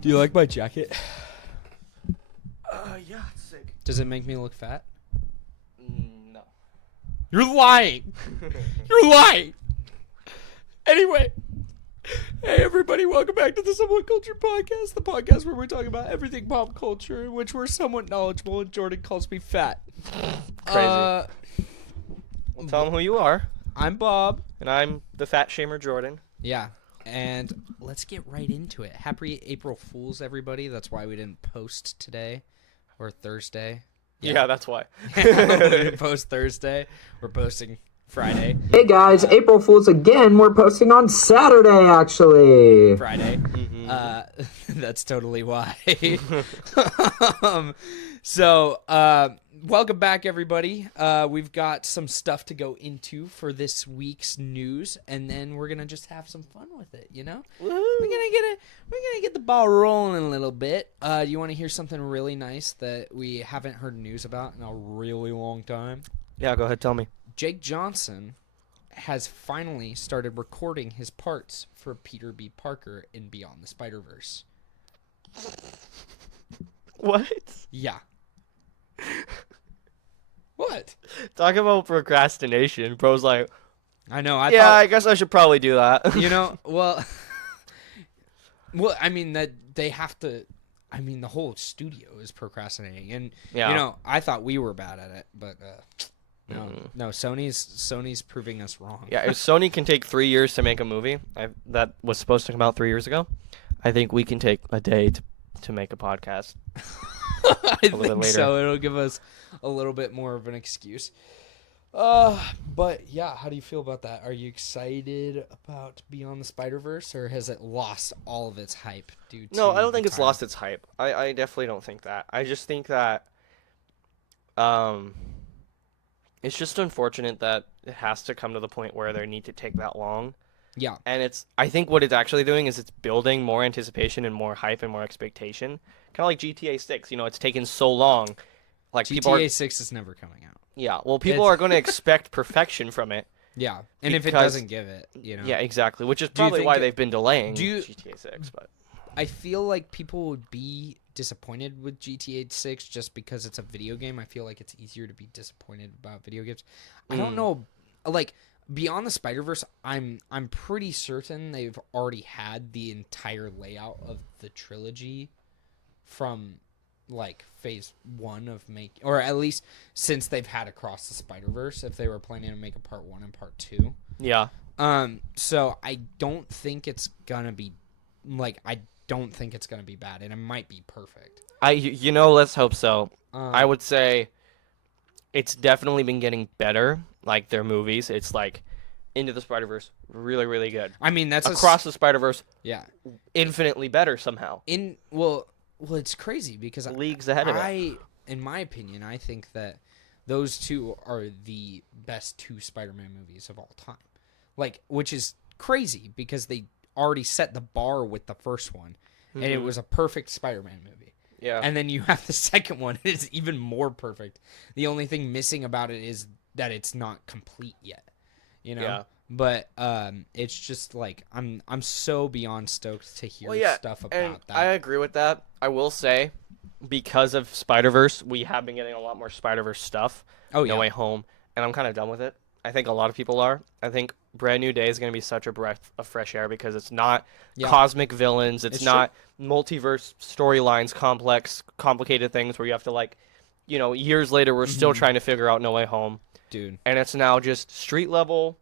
Do you like my jacket? Yeah, it's sick. Does it make me look fat? No. You're lying. You're lying. Anyway. Hey everybody, welcome back to the Somewhat Culture Podcast, the podcast where we're talking about everything pop culture in which we're somewhat knowledgeable, and Jordan calls me fat. Crazy. Well, tell them who you are. I'm Bob. And I'm the fat shamer Jordan. Yeah, and let's get right into it. Happy April Fools, everybody. That's why we didn't post today or Thursday. Yeah, that's why. We didn't post Thursday. We're posting Friday. Hey guys, April Fools again. We're posting on Saturday, actually. Friday. Mm-hmm. That's totally why. Welcome back, everybody. We've got some stuff to go into for this week's news, and then we're gonna just have some fun with it. You know, Woo-hoo. we're gonna get the ball rolling a little bit. You want to hear something really nice that we haven't heard news about in a really long time? Yeah, go ahead, tell me. Jake Johnson has finally started recording his parts for Peter B. Parker in Beyond the Spiderverse. What? Yeah. What? Talk about procrastination. Bro's like, I know. I guess I should probably do that. You know, well, I mean, that they have to. I mean, the whole studio is procrastinating, and you know, I thought we were bad at it, but no, Sony's proving us wrong. Yeah, if Sony can take 3 years to make a movie that was supposed to come out 3 years ago, I think we can take a day to make a podcast. I think so. It'll give us a little bit more of an excuse. But yeah, how do you feel about that? Are you excited about Beyond the Spiderverse, or has it lost all of its hype due to No, I don't think the it's time? lost its hype. I definitely don't think that. I just think that it's just unfortunate that it has to come to the point where they need to take that long. Yeah. And I think what it's actually doing is it's building more anticipation and more hype and more expectation. Kind of like GTA 6, it's taken so long. Like GTA 6 is never coming out. Yeah, well, people are going to expect perfection from it. Yeah, and if it doesn't give it, Yeah, exactly, which is probably why they've been delaying GTA 6. But I feel like people would be disappointed with GTA 6 just because it's a video game. I feel like it's easier to be disappointed about video games. I don't know, like Beyond the Spiderverse, I'm pretty certain they've already had the entire layout of the trilogy from like phase 1 of making, or at least since they've had Across the Spider-Verse, if they were planning to make a part 1 and part 2. Yeah. So I don't think it's gonna be bad, and it might be perfect. Let's hope so. I would say it's definitely been getting better. Like their movies, it's like Into the Spider-Verse, really, really good. I mean, that's Across the Spider-Verse, yeah, infinitely better somehow. Well, it's crazy because leagues ahead of it. In my opinion, I think that those two are the best 2 Spider-Man movies of all time. Like, which is crazy because they already set the bar with the first one, and it was a perfect Spider-Man movie. Yeah. And then you have the second one, and it's even more perfect. The only thing missing about it is that it's not complete yet. Yeah. But it's just like I'm so beyond stoked to hear stuff about that. I agree with that. I will say, because of Spider-Verse, we have been getting a lot more Spider-Verse stuff. Oh, yeah. No Way Home, and I'm kind of done with it. I think a lot of people are. I think Brand New Day is going to be such a breath of fresh air because it's not cosmic villains. It's not multiverse storylines, complicated things where you have to years later we're still trying to figure out No Way Home. Dude. And it's now just street level.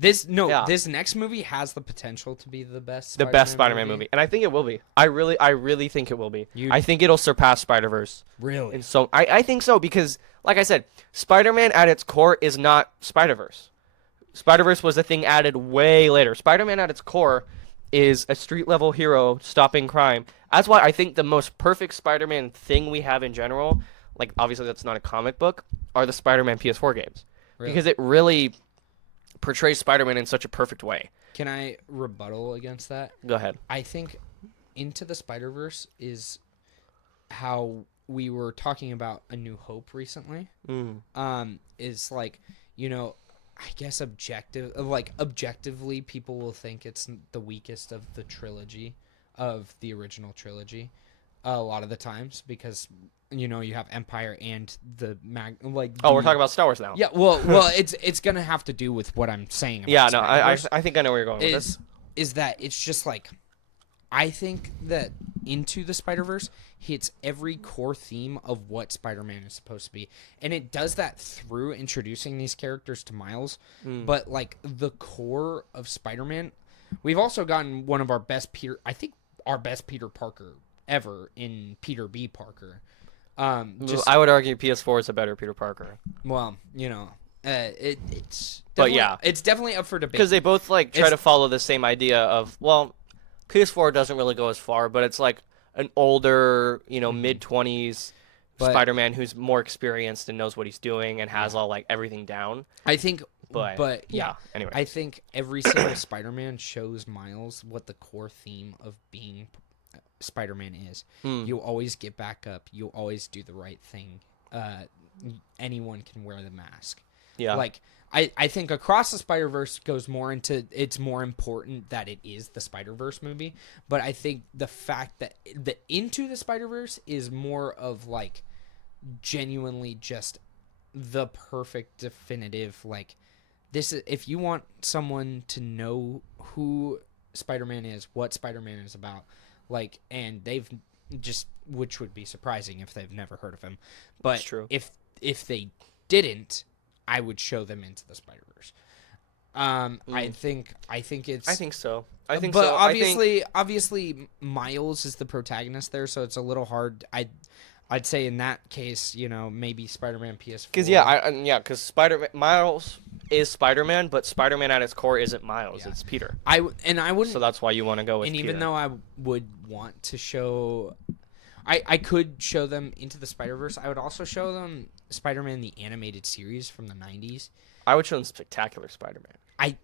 This next movie has the potential to be the best Spider-Man movie. And I think it will be. I really think it will be. I think it'll surpass Spider-Verse. Really? And so I think so because, like I said, Spider-Man at its core is not Spider-Verse. Spider-Verse was a thing added way later. Spider-Man at its core is a street-level hero stopping crime. That's why I think the most perfect Spider-Man thing we have in general, like obviously that's not a comic book, are the Spider-Man PS4 games. Really? Because it really portrays Spider-Man in such a perfect way. Can I rebuttal against that? Go ahead. I think Into the Spider-Verse is how we were talking about A New Hope recently. Is like, I guess objectively, people will think it's the weakest of the trilogy of the original trilogy a lot of the times because you know you have Empire and the we're talking about Star Wars now. Yeah, well, it's gonna have to do with what I'm saying. About Yeah, no, Spider-Verse I think I know where you're going with this. Is that it's just like I think that Into the Spider-Verse hits every core theme of what Spider-Man is supposed to be. And it does that through introducing these characters to Miles. But, like, the core of Spider-Man, we've also gotten one of our best our best Peter Parker ever in Peter B. Parker. I would argue PS4 is a better Peter Parker. Well, you know, it's definitely up for debate. Because they both, like, try to follow the same idea of, well, PS4 doesn't really go as far, but it's like an older, you know, mid-20s Spider-Man who's more experienced and knows what he's doing and has all like everything down. I think, but yeah. Anyway, I think every single Spider-Man shows Miles what the core theme of being Spider-Man is. You always get back up. You always do the right thing. Anyone can wear the mask. Yeah. Like I think Across the Spider-Verse goes more into it's more important that it is the Spider-Verse movie, but I think the fact that the Into the Spider-Verse is more of like genuinely just the perfect definitive like this is if you want someone to know who Spider-Man is, what Spider-Man is about, like, and they've just, which would be surprising if they've never heard of him, but That's true. if they didn't, I would show them Into the Spider-Verse. I think it's. I think so. I think but so. Obviously, Miles is the protagonist there, so it's a little hard. I'd say in that case, you know, maybe Spider-Man PS4. Because Miles is Spider-Man, but Spider-Man at its core isn't Miles; it's Peter. I wouldn't. So that's why you want to go with. And Peter. even though I would want to show, I could show them Into the Spider-Verse. I would also show them Spider-Man the animated series from the 90s. I would show them Spectacular Spider-Man.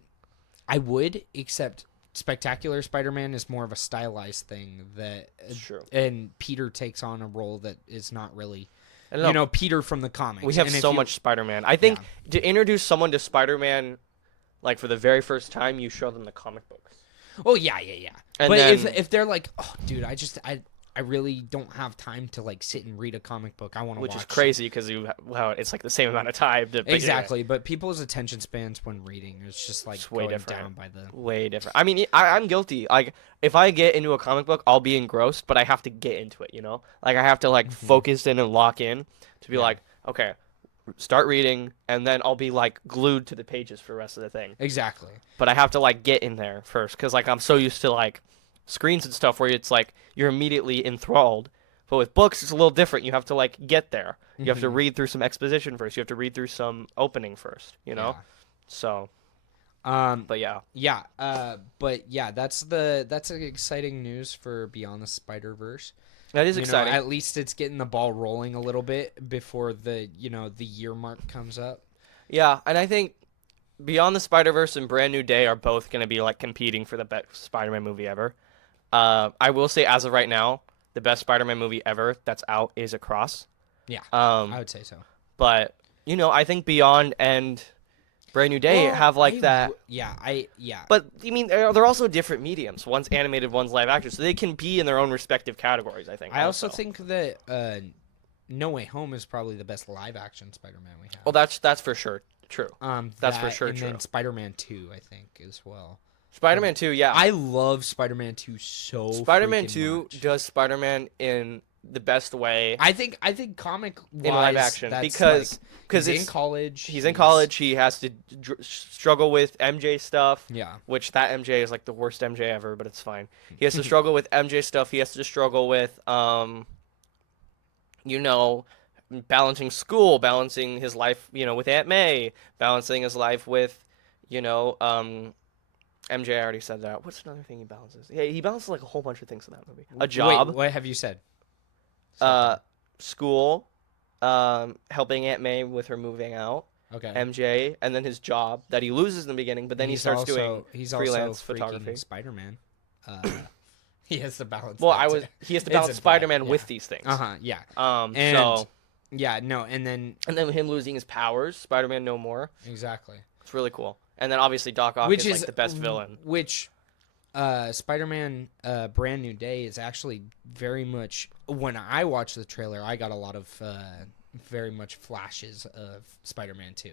I would, except Spectacular Spider-Man is more of a stylized thing that true. And Peter takes on a role that is not really Peter from the comics. We have so much Spider-Man. I think to introduce someone to Spider-Man like for the very first time, you show them the comic books. Oh yeah. And but then, if they're like, "Oh, dude, I really don't have time to like sit and read a comic book. I want to watch." Which is crazy because it's like the same amount of time. Exactly, but people's attention spans when reading is just like way going different. down by the way different. I mean, I'm guilty. Like if I get into a comic book, I'll be engrossed, but I have to get into it. You know, like I have to like focus in and lock in to be like, okay, start reading, and then I'll be like glued to the pages for the rest of the thing. Exactly. But I have to like get in there first because like I'm so used to like screens and stuff where it's like you're immediately enthralled. But with books, it's a little different. You have to like get there. You have to read through some exposition first. You have to read through some opening first. You know, so. But yeah. But yeah, that's exciting news for Beyond the Spider-Verse. That is exciting. At least it's getting the ball rolling a little bit before the year mark comes up. Yeah, and I think Beyond the Spider-Verse and Brand New Day are both going to be like competing for the best Spider-Man movie ever. I will say as of right now, the best Spider-Man movie ever that's out is Across. Yeah, I would say so. But, I think Beyond and Brand New Day have like that. Yeah. But, I mean, they're also different mediums. One's animated, one's live action. So they can be in their own respective categories, I think. I also think that No Way Home is probably the best live action Spider-Man we have. Well, that's for sure true. That's for sure true. And then Spider-Man 2, I think, as well. Spider-Man 2, yeah. I love Spider-Man 2 so Spider-Man 2 much. does Spider-Man in the best way. I think comic in live action because he's in college. He's in college. He has to struggle with MJ stuff. Yeah. Which that MJ is like the worst MJ ever, but it's fine. He has to struggle with MJ stuff. He has to struggle with balancing school, balancing his life, with Aunt May, balancing his life with, MJ, I already said that. What's another thing he balances? Yeah, he balances like a whole bunch of things in that movie. A job. Wait, what have you said? School, helping Aunt May with her moving out. Okay. MJ, and then his job that he loses in the beginning, but then he starts doing freelance photography. Spider-Man. He has to balance. Well, he has to balance Spider-Man with these things. Yeah. And then him losing his powers, Spider-Man no more. Exactly. It's really cool. And then obviously Doc Ock is like the best villain. Which Spider-Man Brand New Day is actually very much, when I watched the trailer, I got a lot of very much flashes of Spider-Man 2.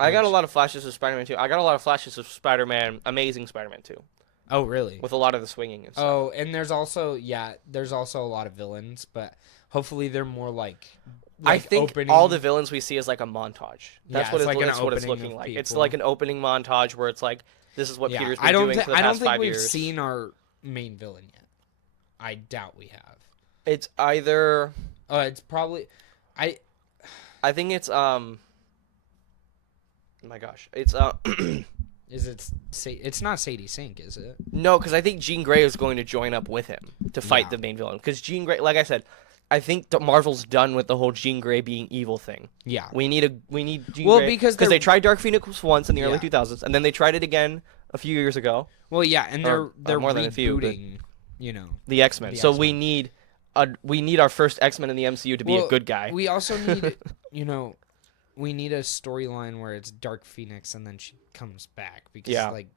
I got a lot of flashes of Spider-Man 2. I got a lot of flashes of Spider-Man, Amazing Spider-Man 2. Oh, really? With a lot of the swinging and stuff. Oh, and there's also a lot of villains, but hopefully they're more like I think opening. all the villains we see is like a montage. That's Yeah, what it's like that's an what it's opening looking of like. It's people. like an opening montage where it's like, this is what Yeah, Peter's been doing for the I don't past think 5 we've years. seen our main villain yet. I doubt we have. It's either... It's probably... I think it's, oh my gosh. It's, It's not Sadie Sink, is it? No, because I think Jean Grey is going to join up with him to fight the main villain. Because Jean Grey, like I said, I think Marvel's done with the whole Jean Grey being evil thing. Yeah. We need Jean Grey. Because they tried Dark Phoenix once in the early Yeah. 2000s, and then they tried it again a few years ago. Well, yeah, and they're more than a few, but- rebooting, The X-Men. So we need our first X-Men in the MCU to be a good guy. We also need, we need a storyline where it's Dark Phoenix and then she comes back because like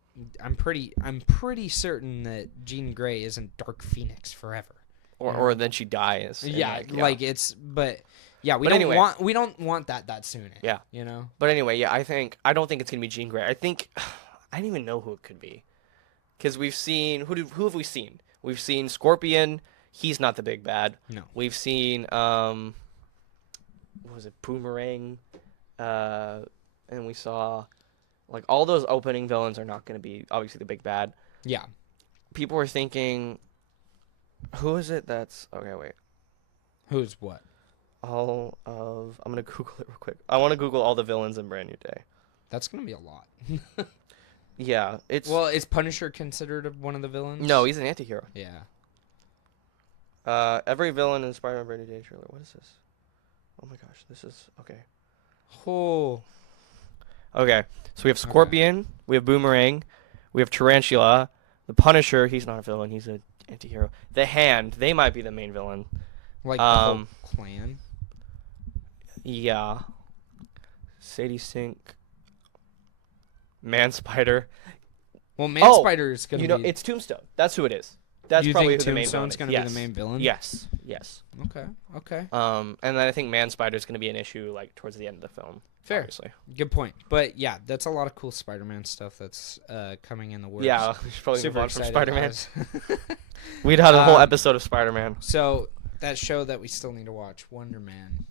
I'm pretty certain that Jean Grey isn't Dark Phoenix forever. Or then she dies. And we don't want that soon. Yeah. But anyway, I don't think it's gonna be Jean Grey. I think I don't even know who it could be, because we've seen who have we seen? We've seen Scorpion. He's not the big bad. No. We've seen what was it, Boomerang, and we saw like all those opening villains are not gonna be obviously the big bad. Yeah. People were thinking, who is it that's okay? Wait. Who's what? I'm gonna Google it real quick. I want to Google all the villains in Brand New Day. That's gonna be a lot. Yeah, is Punisher considered one of the villains? No, he's an anti-hero. Yeah. Every villain in Spider-Man Brand New Day trailer. What is this? Oh my gosh, this is okay. Oh. Okay, so we have Scorpion, we have Boomerang, we have Tarantula, the Punisher. He's not a villain. He's an anti-hero. The Hand. They might be the main villain. Like the whole clan. Yeah. Sadie Sink. Man Spider. Well, Man Spider is gonna be. It's Tombstone. That's who it is. That's you probably think who the main villain Tombstone's is. gonna be the main villain? Yes. Okay. And then I think Man Spider is gonna be an issue like towards the end of the film. Fair. Obviously. Good point. But yeah, that's a lot of cool Spider-Man stuff that's coming in the works. Yeah, we should probably move on from Spider-Man. Spider-Man. We'd had a whole episode of Spider-Man. So that show that we still need to watch, Wonder Man,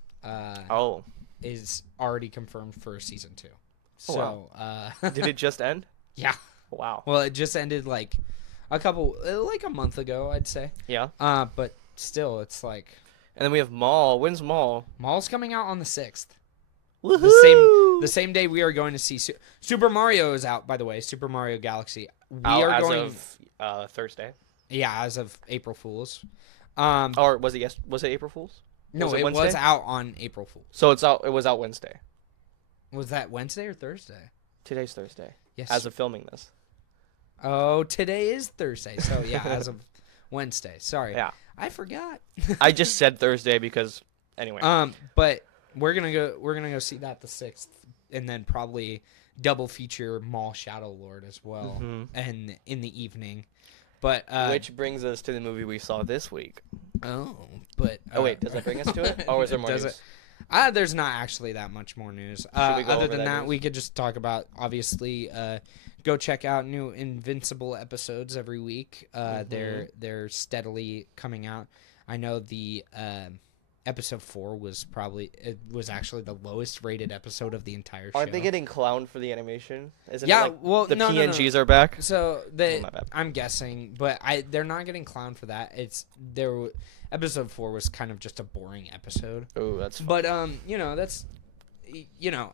is already confirmed for season 2. So did it just end? Yeah. Wow. Well, it just ended like a month ago, I'd say. Yeah. But still, it's like. And then we have Maul. When's Maul? Maul's coming out on the 6th. Woohoo! The same day we are going to see Super Mario is out, by the way. Super Mario Galaxy. Of Thursday. Yeah, as of April Fools. Or was it Was it April Fools? No, it was out on April Fools. So it was out Wednesday. Was that Wednesday or Thursday? Today's Thursday. Yes. As of filming this. Oh, today is Thursday. So yeah, as of Wednesday. Sorry. Yeah. I forgot. I just said Thursday because anyway. But we're gonna go see that the 6th, and then probably double feature Maul Shadow Lord as well, and in the evening. But which brings us to the movie we saw this week. Oh wait, does that bring us to it? Or is there more news? There's not actually that much more news. We go other over than that that, news? we could just talk about, obviously, go check out new Invincible episodes every week. They're steadily coming out. I know the episode 4 was actually the lowest rated episode of the entire show. Aren't they getting clowned for the animation? Isn't Yeah, it like well, the no. PNGs are back? So my bad. I'm guessing, but they're not getting clowned for that. Episode 4 was kind of just a boring episode. Oh, that's fun. But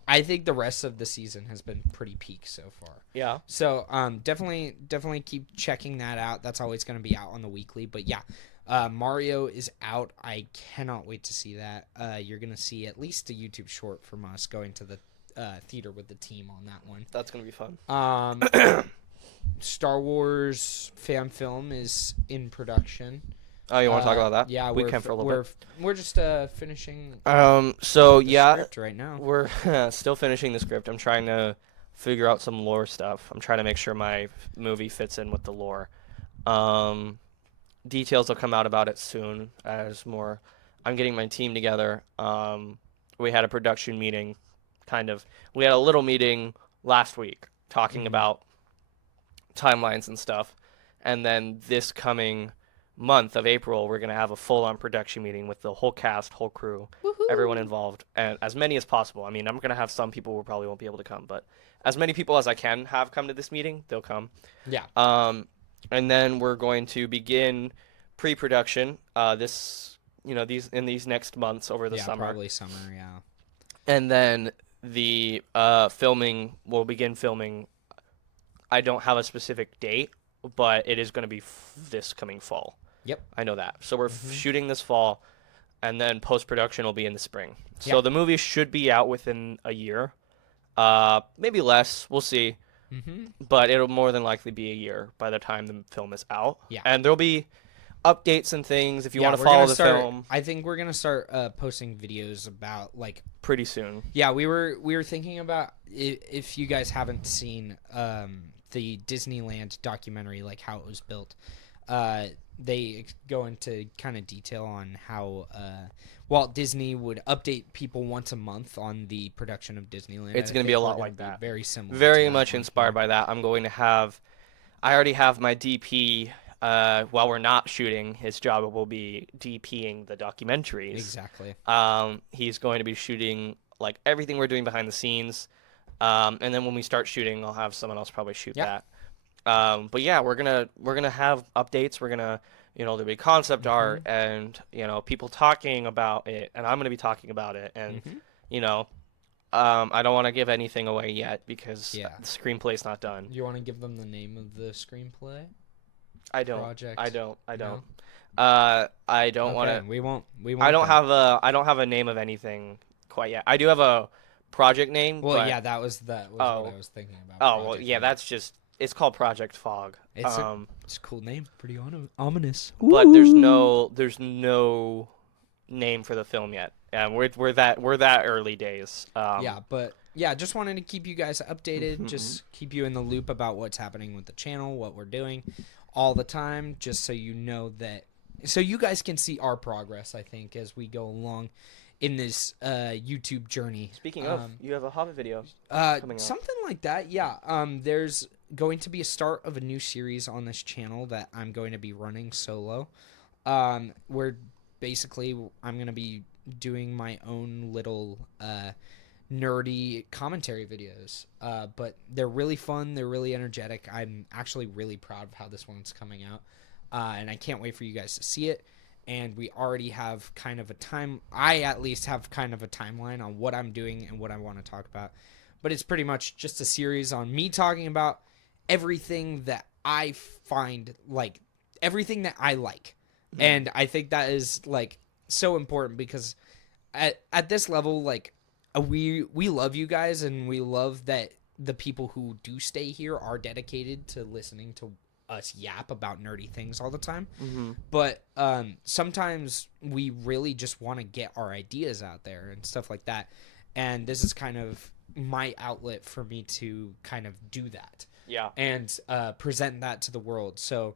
I think the rest of the season has been pretty peak so far. Yeah. So definitely keep checking that out. That's always going to be out on the weekly. But yeah, Mario is out. I cannot wait to see that. You're going to see at least a YouTube short from us going to the theater with the team on that one. That's going to be fun. Star Wars fan film is in production. Oh, you want to talk about that? Yeah, we can for a little bit. We're just finishing. So the yeah, script right now. we're still finishing the script. I'm trying to figure out some lore stuff. I'm trying to make sure my movie fits in with the lore. Details will come out about it soon as more. I'm getting my team together. We had a production meeting, we had a little meeting last week talking about timelines and stuff. And then this coming month of April, we're going to have a full-on production meeting with the whole cast, whole crew, everyone involved, and as many as possible. I mean, I'm going to have some people who probably won't be able to come, but as many people as I can have come to this meeting, they'll come. Yeah. And then we're going to begin pre-production these next months over the summer. Probably summer, yeah. And then the filming, we'll begin filming. I don't have a specific date, but it is going to be this coming fall. Yep. I know that. So we're shooting this fall, and then post-production will be in the spring. So the movie should be out within a year. Maybe less. We'll see. But it'll more than likely be a year by the time the film is out. Yeah. And there'll be updates and things if you want to follow the film. I think we're going to start posting videos about, pretty soon. Yeah, we were thinking about, if you guys haven't seen the Disneyland documentary, how it was built, they go into kind of detail on how Walt Disney would update people once a month on the production of Disneyland. It's going to be a lot like that. Very similar. Very much inspired by that. I already have my DP. While we're not shooting, his job will be DPing the documentaries. Exactly. He's going to be shooting everything we're doing behind the scenes. And then when we start shooting, I'll have someone else probably shoot that. But yeah, we're gonna have updates. We're gonna, there'll be concept art and people talking about it, and I'm gonna be talking about it, and I don't want to give anything away yet because the screenplay's not done. You want to give them the name of the screenplay? I don't. Project? I don't. No? I don't want to. We won't. I don't have a name of anything quite yet. I do have a project name. Well, but, yeah, that was what I was thinking about. Oh, well, yeah, that's just. It's called Project Fog. It's a cool name. Pretty ominous. But there's no name for the film yet. We're that early days. Just wanted to keep you guys updated. Just keep you in the loop about what's happening with the channel, what we're doing, all the time. Just so you know so you guys can see our progress. I think as we go along in this YouTube journey. Speaking of, you have a Hobbit video coming out. Something like that. Yeah. There's going to be a start of a new series on this channel that I'm going to be running solo. Where basically I'm going to be doing my own little nerdy commentary videos. But they're really fun. They're really energetic. I'm actually really proud of how this one's coming out. And I can't wait for you guys to see it. And we already have kind of I at least have kind of a timeline on what I'm doing and what I want to talk about. But it's pretty much just a series on me talking about everything that I find, everything that I like. And I think that is, so important because at this level, we love you guys, and we love that the people who do stay here are dedicated to listening to us yap about nerdy things all the time. But sometimes we really just want to get our ideas out there and stuff like that, and this is kind of my outlet for me to kind of do that and present that to the world. So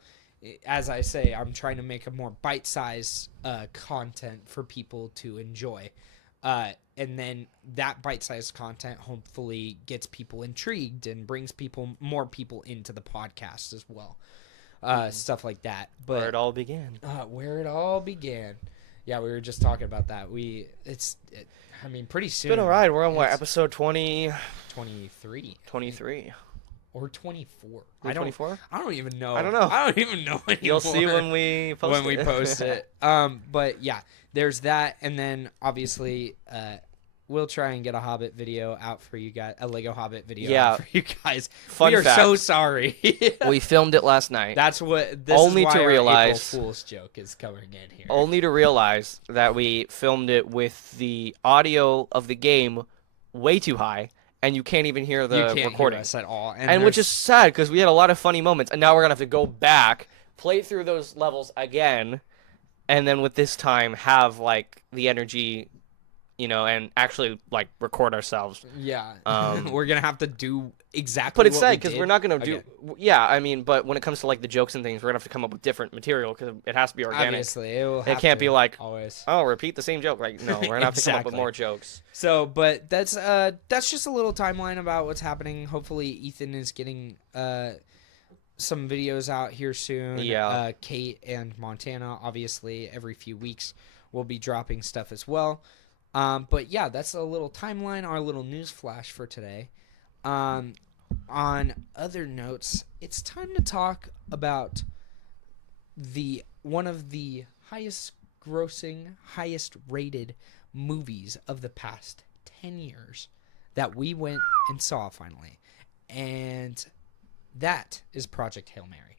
as I say, I'm trying to make a more bite-sized content for people to enjoy, and then that bite-sized content hopefully gets people intrigued and brings more people into the podcast as well. Stuff like that. But where it all began. Yeah, we were just talking about that. Pretty soon. It's been a ride. We're on episode 20? 23. 23. Or 24. 24? I don't even know. I don't know. I don't even know anymore. You'll see when we post it. But yeah, there's that, and then obviously we'll try and get a Hobbit video out for you guys, a Lego Hobbit video out for you guys. Fun we are fact. so sorry. We filmed it last night. This only is why to realize our April Fool's joke is coming in here. Only to realize that we filmed it with the audio of the game way too high, and you can't even hear the recording. Hear us at all. And which is sad because we had a lot of funny moments, and now we're gonna have to go back, play through those levels again, and then with this time have the energy and actually like record ourselves. Yeah. Um, We're gonna have to do exactly. But it's what sad we because did. we're not gonna Okay. do. Yeah, I mean, but when it comes to like the jokes and things, we're gonna have to come up with different material because it has to be organic. Obviously, it will. It can't be like, always. oh, repeat the same joke. Like, no, we're gonna have to come up with Exactly. more jokes. So, but that's just a little timeline about what's happening. Hopefully, Ethan is getting some videos out here soon. Yeah. Kate and Montana, obviously, every few weeks will be dropping stuff as well. But yeah, that's a little timeline, our little news flash for today. On other notes, it's time to talk about one of the highest grossing, highest rated movies of the past 10 years that we went and saw finally. And that is Project Hail Mary.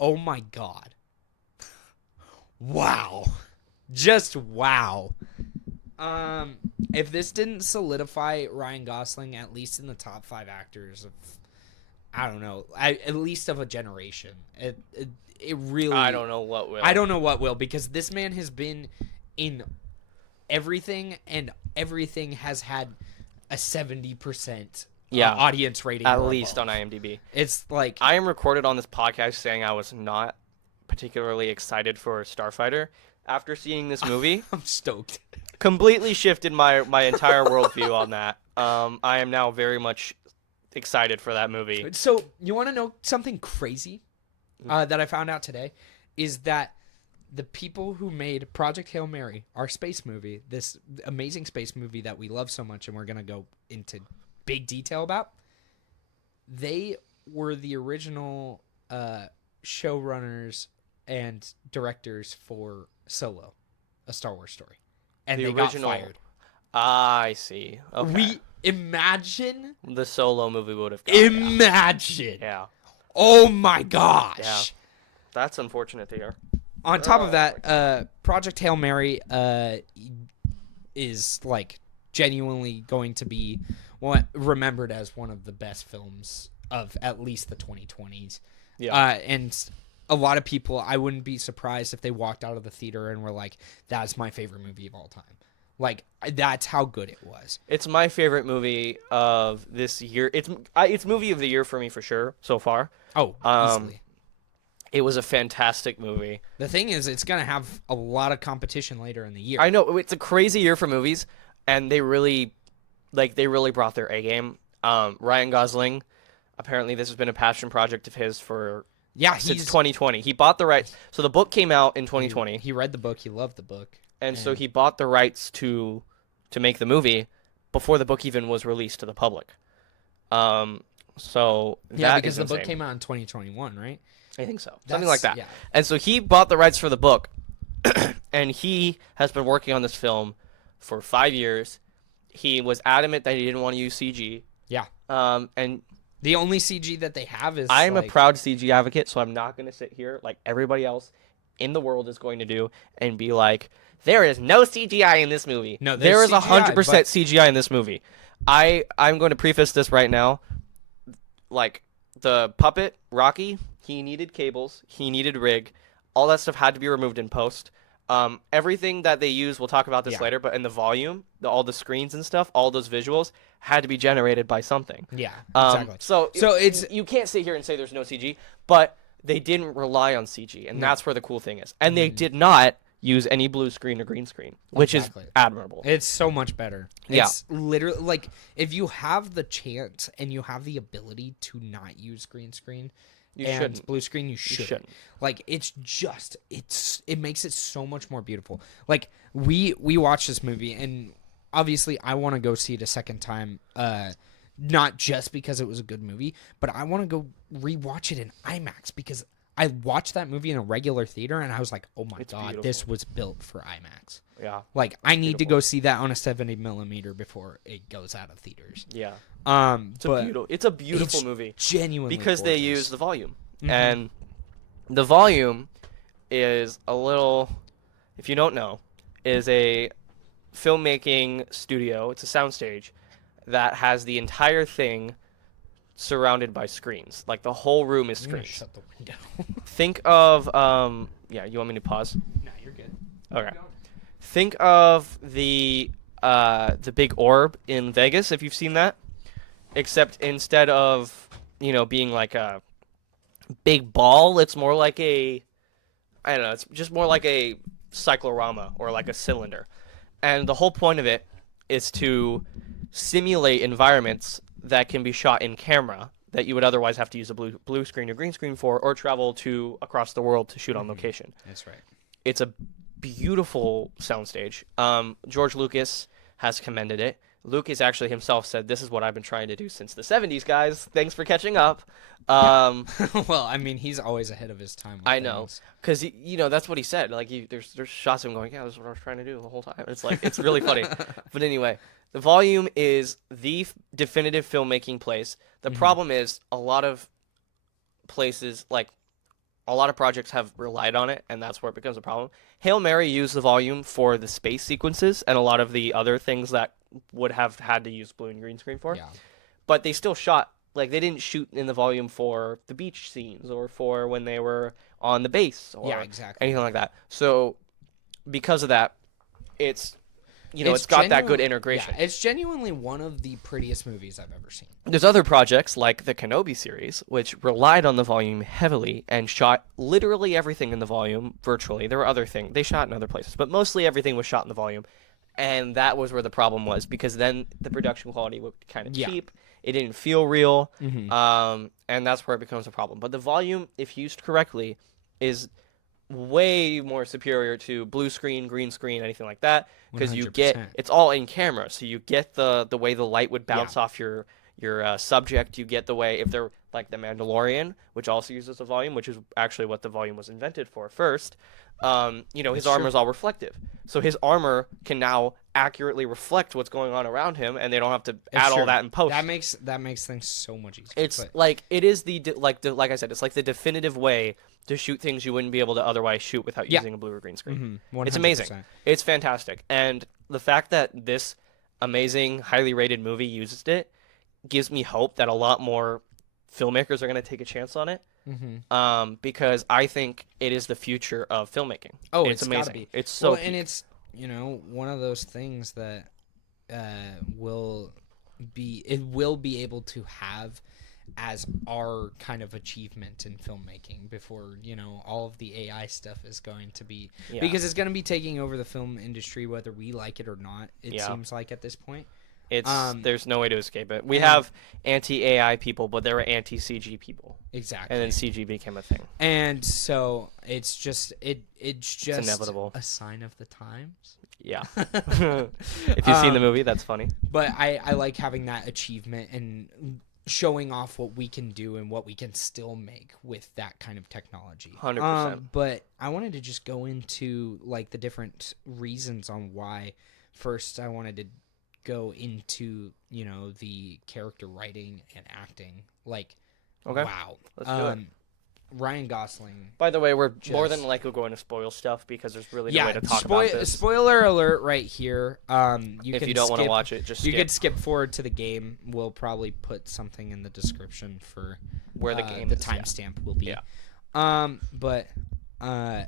Oh my God. Wow. Just wow. If this didn't solidify Ryan Gosling at least in the top 5 actors of, I don't know, at least of a generation, it really. I don't know what will. I don't know what will, because this man has been in everything, and everything has had a 70% audience rating. At least on IMDb. It's like I am recorded on this podcast saying I was not particularly excited for Starfighter after seeing this movie. I'm stoked. Completely shifted my entire worldview on that. I am now very much excited for that movie. So you want to know something crazy that I found out today is that the people who made Project Hail Mary, our space movie, this amazing space movie that we love so much and we're going to go into big detail about, they were the original showrunners and directors for Solo, a Star Wars story. And The they original. got fired. I see. Okay. Imagine. The Solo movie would have gotten. Imagine. Yeah. Oh my gosh. Yeah. That's unfortunate to hear. On top of that, Project Hail Mary is like genuinely going to be remembered as one of the best films of at least the 2020s. Yeah. And a lot of people, I wouldn't be surprised if they walked out of the theater and were like, that's my favorite movie of all time. Like, that's how good it was. It's my favorite movie of this year. It's movie of the year for me for sure so far. Oh, easily. It was a fantastic movie. The thing is, it's going to have a lot of competition later in the year. I know it's a crazy year for movies, and they really brought their A game. Ryan Gosling, apparently this has been a passion project of his since 2020. He bought the rights. So the book came out in 2020. He read the book. He loved the book. And so he bought the rights to make the movie before the book even was released to the public. So yeah, that because is the book insane. came out in 2021, right? I think so. Something like that. Yeah. And so he bought the rights for the book, and he has been working on this film for 5 years. He was adamant that he didn't want to use CG. Yeah. And the only CG that they have is I'm a proud CG advocate, so I'm not going to sit here like everybody else in the world is going to do and be like, there is no CGI in this movie. No, there is CGI, 100% CGI in this movie. I'm going to preface this right now. Like, the puppet, Rocky, he needed cables, he needed rig. All that stuff had to be removed in post. Everything that they use, we'll talk about this later, but in the volume, all the screens and stuff, all those visuals had to be generated by something. Yeah, exactly. So it's you can't sit here and say there's no CG, but they didn't rely on CG, and that's where the cool thing is. And they did not use any blue screen or green screen, which is admirable. It's so much better. Yeah. It's literally like if you have the chance and you have the ability to not use green screen and blue screen, you shouldn't. Like it makes it so much more beautiful. Like we watched this movie, and obviously I want to go see it a second time, not just because it was a good movie, but I want to go rewatch it in IMAX because I watched that movie in a regular theater and I was like, oh my God, beautiful. this was built for IMAX. Yeah. Like I need to go see that on a 70mm before it goes out of theaters. Yeah. It's a beautiful movie. Genuinely because gorgeous. they use the volume. And the volume is a little, if you don't know, is a filmmaking studio. It's a soundstage that has the entire thing surrounded by screens. Like the whole room is I'm gonna screens. shut the window. Think of you want me to pause? No, you're good. Okay. Think of the the big orb in Vegas, if you've seen that. Except instead of, being like a big ball, it's more like I don't know, it's just more like a cyclorama or like a cylinder. And the whole point of it is to simulate environments that can be shot in camera that you would otherwise have to use a blue screen or green screen for, or travel to across the world to shoot on location. That's right. It's a beautiful soundstage. George Lucas has commended it. Lucas actually himself said, "This is what I've been trying to do since the 70s, guys. Thanks for catching up." Well, I mean, he's always ahead of his time. With I know, things. because that's what he said. Like, there's shots of him going, "Yeah, this is what I was trying to do the whole time." It's like it's really funny. But anyway, the volume is the definitive filmmaking place. The problem is a lot of places, like a lot of projects, have relied on it, and that's where it becomes a problem. Hail Mary used the volume for the space sequences and a lot of the other things that would have had to use blue and green screen for. Yeah. But they still shot, like, they didn't shoot in the volume for the beach scenes or for when they were on the base or exactly. anything like that. So because of that, it's it's got that good integration. Yeah, it's genuinely one of the prettiest movies I've ever seen. There's other projects like the Kenobi series, which relied on the volume heavily and shot literally everything in the volume virtually. There were other things. They shot in other places, but mostly everything was shot in the volume. And that was where the problem was, because then the production quality looked kind of cheap. It didn't feel real. And that's where it becomes a problem. But the volume, if used correctly, is way more superior to blue screen, green screen, anything like that, because you get it's all in camera, so you get the way the light would bounce off your subject. You get the way, if they're like the Mandalorian, which also uses a volume, which is actually what the volume was invented for first. His armor is all reflective, so his armor can now accurately reflect what's going on around him, and they don't have to add all that in post. That makes things so much easier. It's like it is like I said, it's like the definitive way to shoot things you wouldn't be able to otherwise shoot without using a blue or green screen. It's amazing. It's fantastic, and the fact that this amazing, highly rated movie uses it gives me hope that a lot more filmmakers are going to take a chance on it. Because I think it is the future of filmmaking. Oh, it's amazing. Gotta be. It's so and it's one of those things that will be able to have as our kind of achievement in filmmaking before all of the AI stuff is going to be, because it's going to be taking over the film industry whether we like it or not. It seems like at this point. It's there's no way to escape it. We have anti-AI people, but there were anti-CG people. Exactly. And then CG became a thing. And so it's just it's just inevitable. A sign of the times. Yeah. If you've seen the movie, that's funny. But I like having that achievement and showing off what we can do and what we can still make with that kind of technology. 100%. But I wanted to just go into like the different reasons on why. First, I wanted to go into the character writing and acting. Like, okay, wow, let's do it. Ryan Gosling. By the way, we're more than likely going to spoil stuff because there's really no way to talk about this. Spoiler alert right here. If you don't want to watch it, just you could skip forward to the game. We'll probably put something in the description for where the game, the timestamp will be. Yeah. But I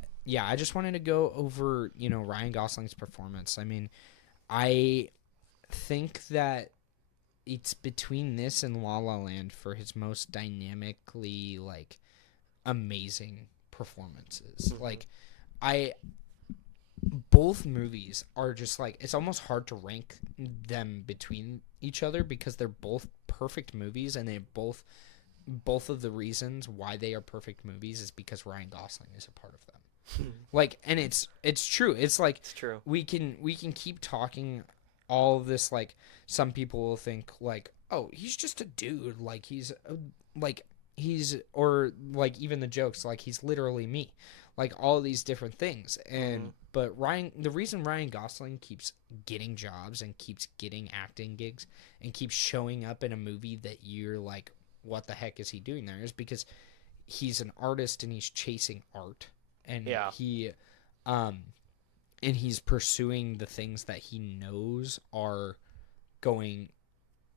just wanted to go over Ryan Gosling's performance. I mean, I think that it's between this and La La Land for his most dynamically amazing performances. Both movies are just it's almost hard to rank them between each other because they're both perfect movies, and they both of the reasons why they are perfect movies is because Ryan Gosling is a part of them. And it's true. It's true. We can keep talking all of this, some people will think oh, he's just a dude, even the jokes he's literally me, all these different things. And but the reason Ryan Gosling keeps getting jobs and keeps getting acting gigs and keeps showing up in a movie that you're what the heck is he doing there, is because he's an artist and he's chasing art, and he's pursuing the things that he knows are going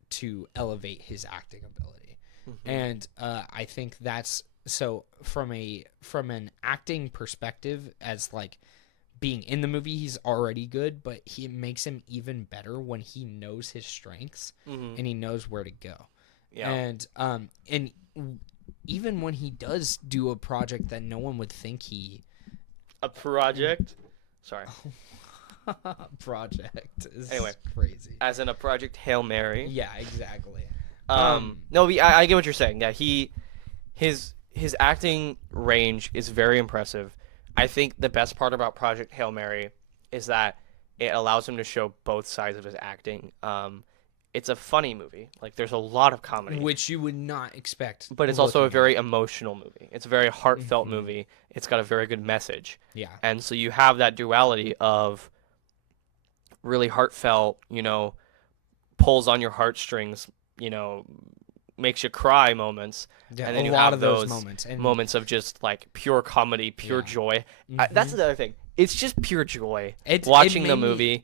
to elevate his acting ability. And I think that's so from an acting perspective, as being in the movie, he's already good, but it makes him even better when he knows his strengths and he knows where to go. Yeah. And even when he does do a project that no one would think he A project. Sorry. project is Anyway. crazy. As in a Project Hail Mary. Yeah, exactly. No, I get what you're saying. Yeah, his acting range is very impressive. I think the best part about Project Hail Mary is that it allows him to show both sides of his acting. It's a funny movie. Like, there's a lot of comedy. Which you would not expect. But it's also a very emotional movie. It's a very heartfelt movie. It's got a very good message. Yeah. And so you have that duality of really heartfelt, pulls on your heartstrings, makes you cry moments. Yeah, and then a you lot have of those moments. And moments of just like pure comedy, pure joy. That's the other thing. It's just pure joy. Watching the movie,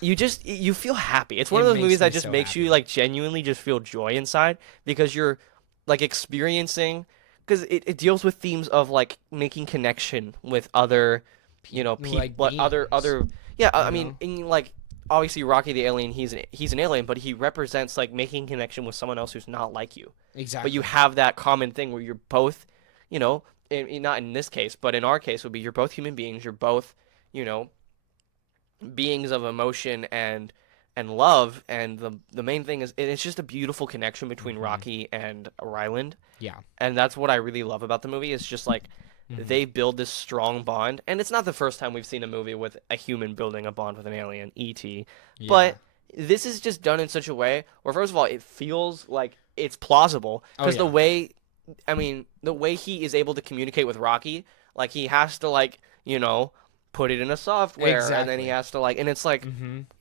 you feel happy. It's one of those movies that just makes you like genuinely just feel joy inside because you're like experiencing. Because it deals with themes of like making connection with other, people, like other. Yeah, I mean, like obviously Rocky the alien, he's an alien, but he represents like making connection with someone else who's not like you. Exactly. But you have that common thing where you're both, not in this case, but in our case would be you're both human beings. You're both, beings of emotion and love. And the main thing is it's just a beautiful connection between Rocky and Ryland. Yeah. And that's what I really love about the movie. It's just like they build this strong bond. And it's not the first time we've seen a movie with a human building a bond with an alien, E.T. Yeah. But this is just done in such a way where, first of all, it feels like it's plausible. Because the way he is able to communicate with Rocky, like he has to like, put it in a software. Exactly. And then he has to like, and it's like,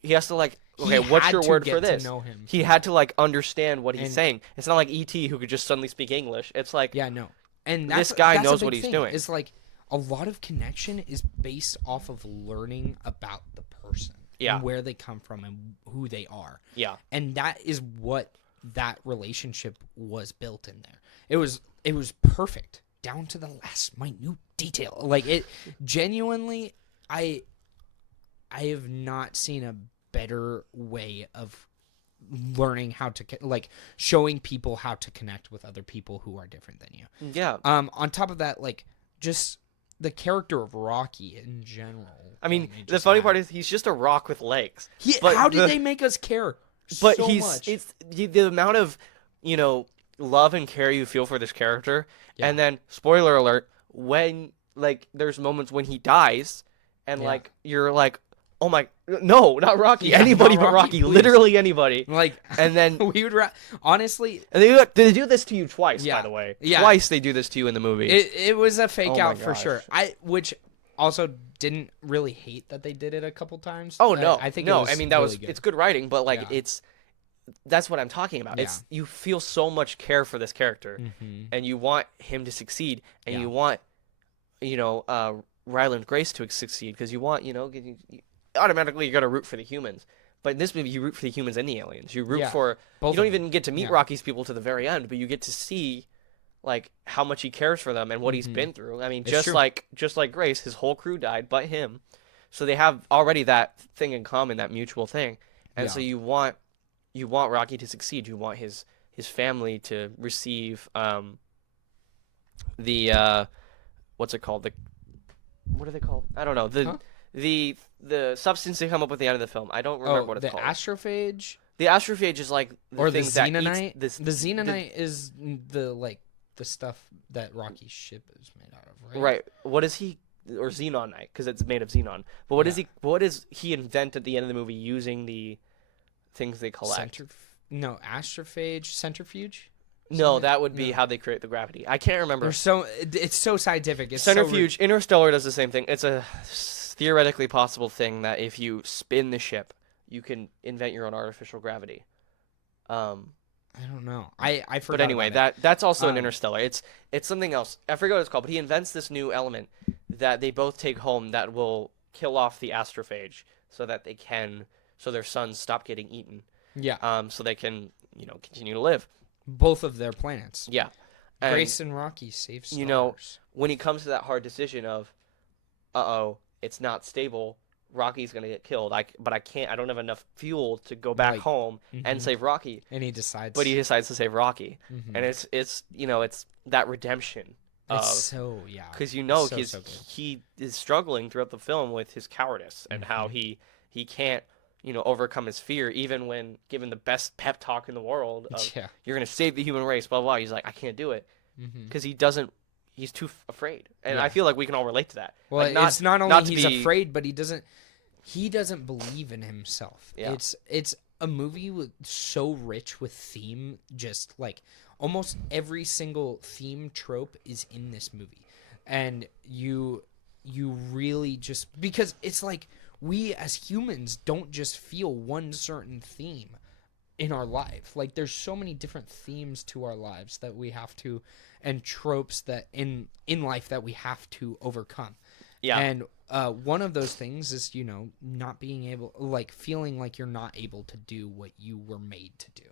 he has to like, okay, what's your word for this? He had to like understand what he's saying. It's not like E.T. who could just suddenly speak English. It's like, yeah, no. And this guy knows what he's doing. It's like a lot of connection is based off of learning about the person. Yeah. And where they come from and who they are. Yeah. And that is what that relationship was built in there. It was perfect down to the last minute detail. Like it genuinely, I have not seen a better way of learning how to like showing people how to connect with other people who are different than you. Yeah. On top of that, like just the character of Rocky in general. I mean, the funny part is he's just a rock with legs. How did they make us care but so he's much? It's the amount of love and care you feel for this character. Yeah. And then spoiler alert, when like there's moments when he dies and like you're like, oh my, no, not Rocky. Yeah, anybody but Rocky. Please. Literally anybody. Like, and then we would honestly. And they do this to you twice, by the way. Yeah. Twice they do this to you in the movie. It was a fake out for sure. Which also didn't really hate that they did it a couple times. Oh no, I think no. I mean it's good writing, but like that's what I'm talking about. Yeah. It's you feel so much care for this character, and you want him to succeed, and you want Ryland Grace to succeed because you want automatically you're gonna root for the humans. But in this movie, you root for the humans and the aliens. You root for both. You don't even get to meet Rocky's people to the very end, but you get to see like how much he cares for them and what he's been through. I mean, just like Grace, his whole crew died but him. So they have already that thing in common, that mutual thing. And so you want Rocky to succeed. You want his family to receive the what's it called? What are they called? I don't know. The substance they come up with at the end of the film. I don't remember what it's called. The astrophage? The astrophage is like the xenonite. The xenonite is the stuff that Rocky's ship is made out of, right? Right. What is he? Or xenonite, because it's made of xenon. But what does he invent at the end of the movie using the things they collect? Astrophage, centrifuge? No, that would be how they create the gravity. I can't remember. It's so scientific. It's centrifuge. Interstellar does the same thing. It's a theoretically possible thing that if you spin the ship, you can invent your own artificial gravity. I don't know. I forgot. But anyway, that's also an Interstellar. It's something else. I forget what it's called. But he invents this new element that they both take home that will kill off the astrophage, so that their sons stop getting eaten. Yeah. So they can continue to live. Both of their planets. Yeah. Grace and Rocky save stars. When he comes to that hard decision of, it's not stable. Rocky's gonna get killed. But I can't. I don't have enough fuel to go back home and save Rocky. And he decides. But he decides to save Rocky, Mhm. and it's that redemption. It's so Because so good. he is struggling throughout the film with his cowardice and how he can't overcome his fear even when given the best pep talk in the world of Yeah. you're gonna save the human race, blah blah. He's like, I can't do it because he's too afraid, and I feel like we can all relate to that. Well, Like, it's not only not to he's be- afraid, but he doesn't believe in himself. Yeah. It's a movie so rich with theme, just like almost every single theme trope is in this movie. And you really just, because it's like we as humans don't just feel one certain theme in our life. Like there's so many different themes to our lives that we have to, and tropes that in life that we have to overcome. Yeah. And one of those things is, not being able, like feeling like you're not able to do what you were made to do.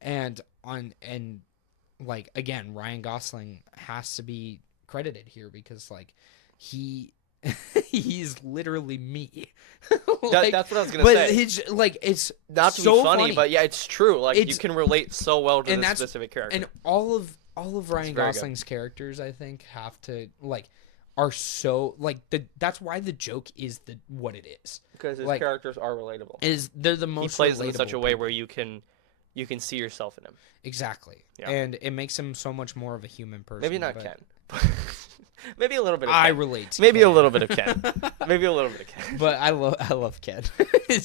And like, again, Ryan Gosling has to be credited here because like he's literally me. Like, that's what I was gonna but say. His, like, it's Not to so be funny, but yeah, it's true. Like you can relate so well to and this that's- specific character. and all of Ryan very good. Gosling's characters, I think, have to are so that's why the joke is what it is. Because his like, characters are relatable. They're the He most plays them in such a relatable way people. where you can see yourself in him. Exactly. Yeah. And it makes him so much more of a human person. Maybe not but Ken. Maybe a little bit of Ken. I relate to Maybe Ken. a little bit of Ken. Maybe a little bit of Ken. But I love Ken.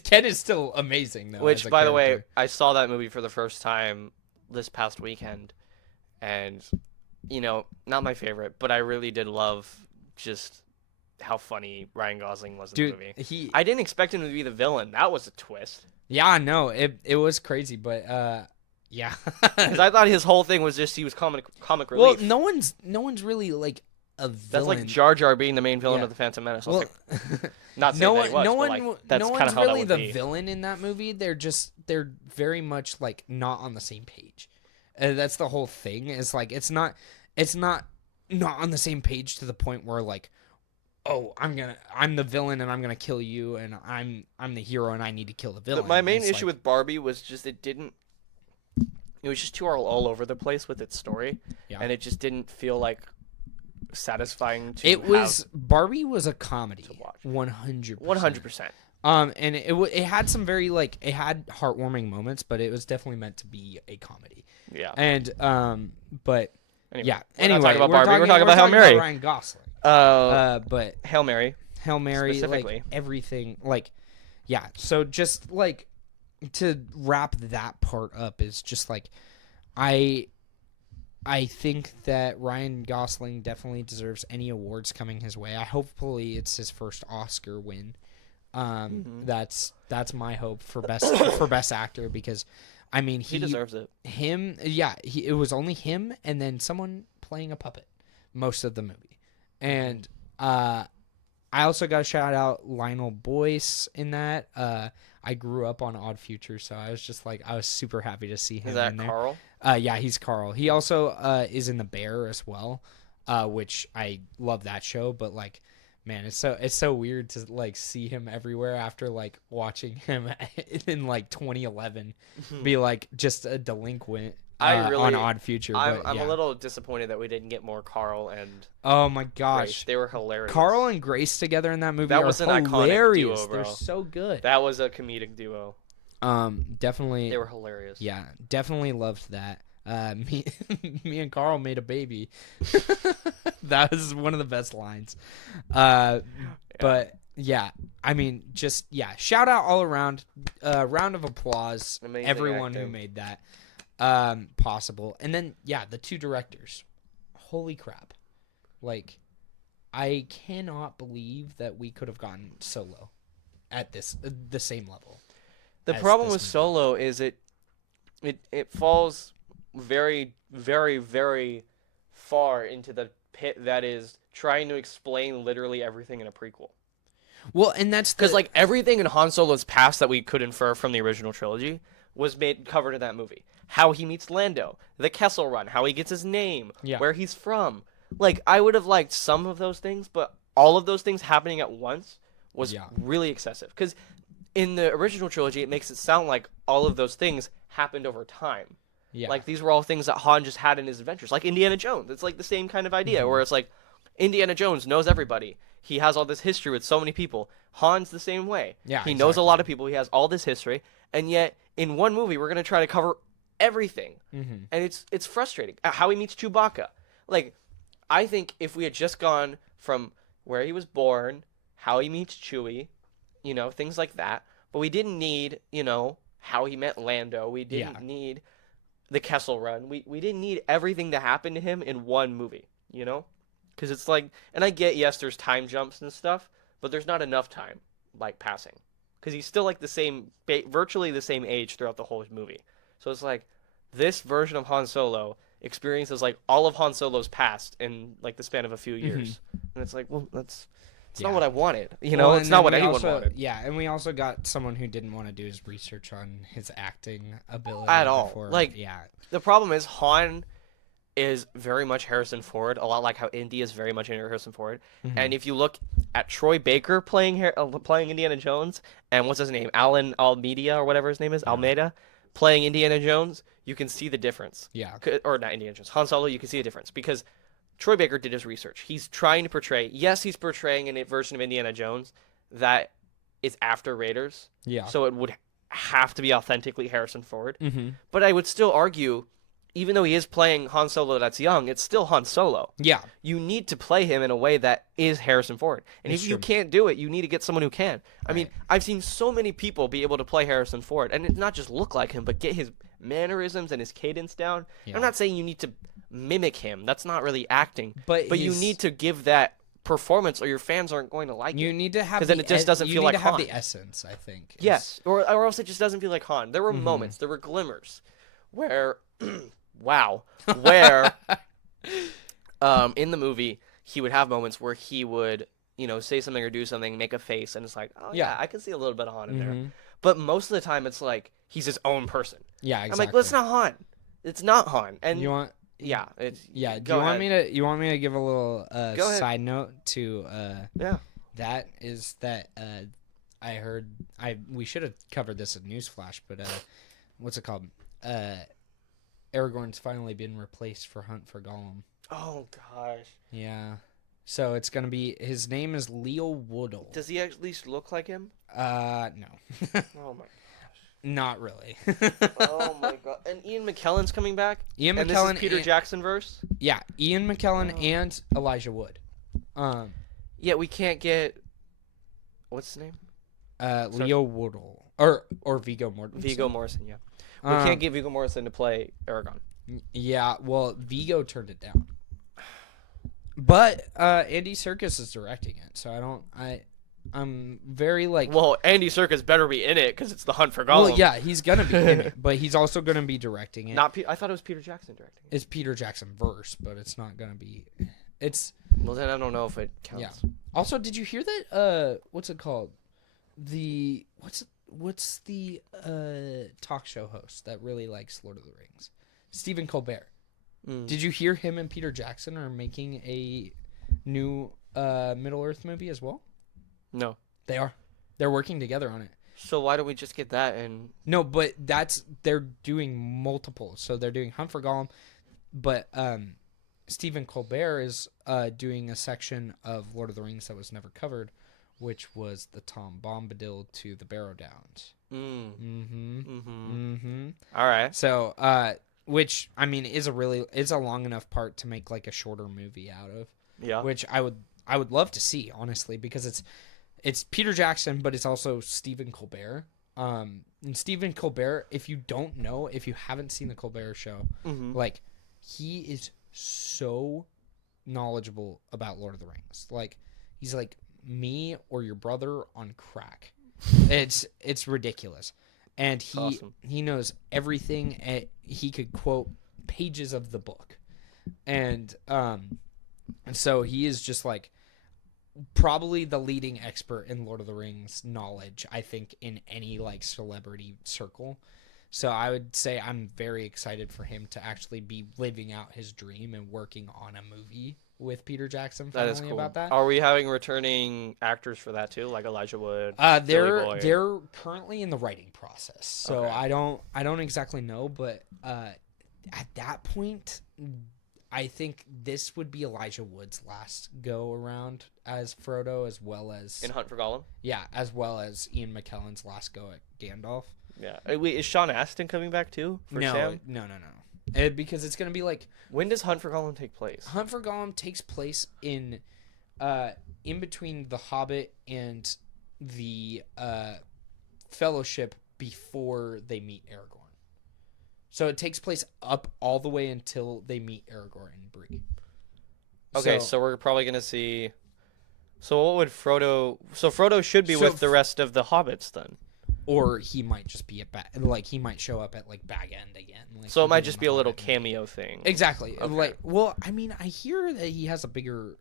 Ken is still amazing though. Which, as a by the way, character. I saw that movie for the first time this past weekend, and not my favorite, but I really did love just how funny Ryan Gosling was in Dude, the movie. I didn't expect him to be the villain. That was a twist. Yeah, no, it was crazy, but yeah. Because I thought his whole thing was just he was comic Well, relief. no one's really like a villain. That's like Jar Jar being the main villain Yeah. of the Phantom Menace. I Well, was like, not saying that he was, no but one, like, that's no kind one's of how that really would the be. villain in that movie. They're very much like not on the same page. That's the whole thing. It's like it's not on the same page to the point where like, oh, I'm the villain and I'm gonna kill you, and I'm the hero and I need to kill the villain. My main It's issue like, with Barbie was just it was just too all over the place with its story, Yeah. and it just didn't feel like satisfying to Barbie was a comedy to watch. 100%. 100%. And it had some very it had heartwarming moments, but it was definitely meant to be a comedy. Yeah. And but Anyway, yeah. we're not Anyway, talking about Barbie. We're talking about Hail talking Mary. Ryan Gosling. But Hail Mary. Hail Mary, Specifically. like everything, like yeah. So just like to wrap that part up is just like I think that Ryan Gosling definitely deserves any awards coming his way. Hopefully it's his first Oscar win. That's my hope for best actor, because I mean He deserves it. it was only him and then someone playing a puppet most of the movie. And I also got to shout out Lionel Boyce in that. I grew up on Odd Future, so I was just like, I was super happy to see him Is that in there. Carl? Yeah, he's Carl. He also is in The Bear as well, which I love that show. But like, man, it's so weird to like see him everywhere after like watching him in like 2011 be like just a delinquent on Odd Future. I'm but, yeah. a little disappointed that we didn't get more Carl and Oh my Grace. gosh, They were hilarious. Carl and Grace together in that movie That are was an iconic hilarious. duo, bro. They're so good. That was a comedic duo. Definitely. They were hilarious. Yeah, definitely loved that. Me and Carl made a baby. That was one of the best lines. But yeah, I mean, just shout out all around. Round of applause, Amazing everyone who acting. made that possible. And then the two directors. Holy crap! Like, I cannot believe that we could have gotten Solo at the same level. The as problem this with movie. Solo is it falls very, very, very far into the pit that is trying to explain literally everything in a prequel. Well, and that's Because like everything in Han Solo's past that we could infer from the original trilogy was covered in that movie. How he meets Lando, the Kessel Run, how he gets his name, Yeah. where he's from. Like I would have liked some of those things, but all of those things happening at once was Yeah. really excessive. Because in the original trilogy, it makes it sound like all of those things happened over time. Yeah. Like these were all things that Han just had in his adventures, like Indiana Jones. It's like the same kind of idea, where it's like Indiana Jones knows everybody. He has all this history with so many people. Han's the same way. Yeah, he knows a lot exactly. of people. He has all this history, and yet in one movie, we're gonna try to cover everything, and it's frustrating. How he meets Chewbacca, like I think if we had just gone from where he was born, how he meets Chewie, things like that, but we didn't need how he met Lando. We didn't need the Kessel Run. We didn't need everything to happen to him in one movie, Because it's like, and I get, yes, there's time jumps and stuff, but there's not enough time, like, passing. Because he's still, like, virtually the same age throughout the whole movie. So it's like, this version of Han Solo experiences, like, all of Han Solo's past in, like, the span of a few years. And it's like, well, it's not what I wanted. Well, it's and not then what we anyone also, wanted. Yeah, and we also got someone who didn't want to do his research on his acting ability At all. before- Like, yeah. The problem is Han is very much Harrison Ford, a lot like how Indy is very much Harrison Ford. And if you look at Troy Baker playing Indiana Jones, and what's his name, Alan Almeida or whatever his name is, Almeida, playing Indiana Jones, you can see the difference. Yeah. Or not Indiana Jones, Han Solo, you can see the difference because Troy Baker did his research. He's trying to portray, yes, he's portraying a version of Indiana Jones that is after Raiders. Yeah. So it would have to be authentically Harrison Ford. Mm-hmm. But I would still argue, even though he is playing Han Solo that's young, it's still Han Solo. Yeah. You need to play him in a way that is Harrison Ford. And It's if you true. can't do it, you need to get someone who can. I mean, I've seen so many people be able to play Harrison Ford, and it's not just look like him, but get his mannerisms and his cadence down. Yeah. I'm not saying you need to mimic him. That's not really acting. But you his- need to give that performance or your fans aren't going to like You it. need to have 'Cause then it just doesn't you feel need like to have Han. the essence, I think. Yes, or else it just doesn't feel like Han. There were moments, there were glimmers where, where in the movie he would have moments where he would, say something or do something, make a face, and it's like, oh yeah, Yeah. I can see a little bit of Han in there. Mhm. But most of the time, it's like he's his own person. Yeah, I'm exactly. like, well, it's not Han. It's not Han. And You want? yeah, it's Yeah. Do go you want ahead. me to? You want me to give a little Go ahead. side note to? Yeah. That is that. I heard. We should have covered this in Newsflash, but what's it called? Aragorn's finally been replaced for Hunt for Gollum. Oh gosh. Yeah. So it's gonna be. His name is Leo Woodle. Does he at least look like him? No. Oh my. Not really. Oh my god. And Ian McKellen's coming back. Ian And McKellen this is Peter and- Jackson verse. Yeah, Ian McKellen Oh. and Elijah Wood. Yeah, we can't get. What's his name? Leo Woodle or Viggo Mortensen. Viggo Morrison. Yeah. We Um, can't get Viggo Morrison to play Aragon. Yeah, well, Vigo turned it down. But Andy Serkis is directing it, so I'm very like. Well, Andy Serkis better be in it because it's the Hunt for Gollum. Well, yeah, he's gonna be in it, but he's also gonna be directing it. I thought it was Peter Jackson directing it. It's Peter Jackson verse, but it's not gonna be. It's Well, then I don't know if it counts. yeah. Also, did you hear that? What's it called? What's the talk show host that really likes Lord of the Rings? Stephen Colbert. Mm. Did you hear him and Peter Jackson are making a new Middle Earth movie as well? No. They are. They're working together on it. So why don't we just get that and? No, but they're doing multiple. So they're doing Hunt for Gollum, but Stephen Colbert is doing a section of Lord of the Rings that was never covered, which was the Tom Bombadil to the Barrow Downs. All right. So, which I mean is a long enough part to make like a shorter movie out of. Yeah. Which I would love to see, honestly, because it's Peter Jackson, but it's also Stephen Colbert. And Stephen Colbert, if you haven't seen the Colbert Show, like he is so knowledgeable about Lord of the Rings. Like he's like me or your brother on crack. It's ridiculous. And he knows everything. And he could quote pages of the book. And so he is just like probably the leading expert in Lord of the Rings knowledge, I think, in any like celebrity circle. So I would say I'm very excited for him to actually be living out his dream and working on a movie with Peter Jackson That finally is cool. about that. Are we having returning actors for that too, like Elijah Wood? Billy Boyd? They're currently in the writing process, so Okay. I don't exactly know, but at that point, I think this would be Elijah Wood's last go around as Frodo, as well as In Hunt for Gollum? as well as Ian McKellen's last go at Gandalf. Yeah. Wait, is Sean Astin coming back too for Sam? No. Because it's gonna be like When does Hunt for Gollum take place? Hunt for Gollum takes place in between The Hobbit and the Fellowship before they meet Aragorn. So it takes place up all the way until they meet Aragorn and Bree. Okay, so we're probably gonna see. So what would Frodo? So Frodo should be with the rest of the hobbits then. Or he might just be he might show up at like Bag End again. Like, So it might just be a little cameo thing. Exactly. Okay. Like, well, I mean, I hear that he has a bigger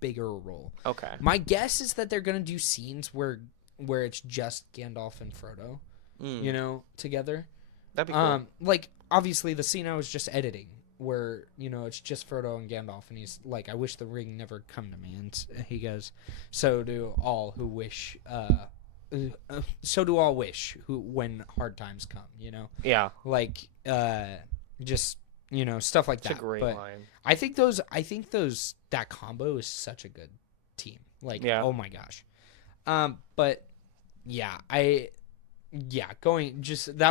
role. Okay. My guess is that they're gonna do scenes where it's just Gandalf and Frodo, you know, together. That'd be cool. Like obviously the scene I was just editing, where it's just Frodo and Gandalf, and he's like, "I wish the ring never come to me," and he goes, "So do all who wish." So do all wish who when hard times come. Yeah. Like just stuff like that. It's a great but line. I think that combo is such a good team. Like, yeah. Oh my gosh. But yeah, that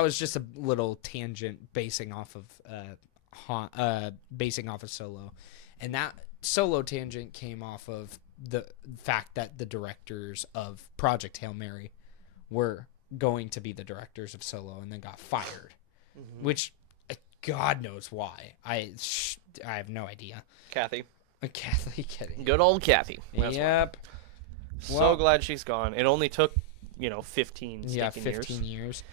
was just a little tangent basing off of Solo, and that Solo tangent came off of the fact that the directors of Project Hail Mary were going to be the directors of Solo and then got fired, which God knows why. I have no idea. Kathy. Kathy kidding. Good old Kathy. That's Yep. So glad she's gone. It only took 15 years.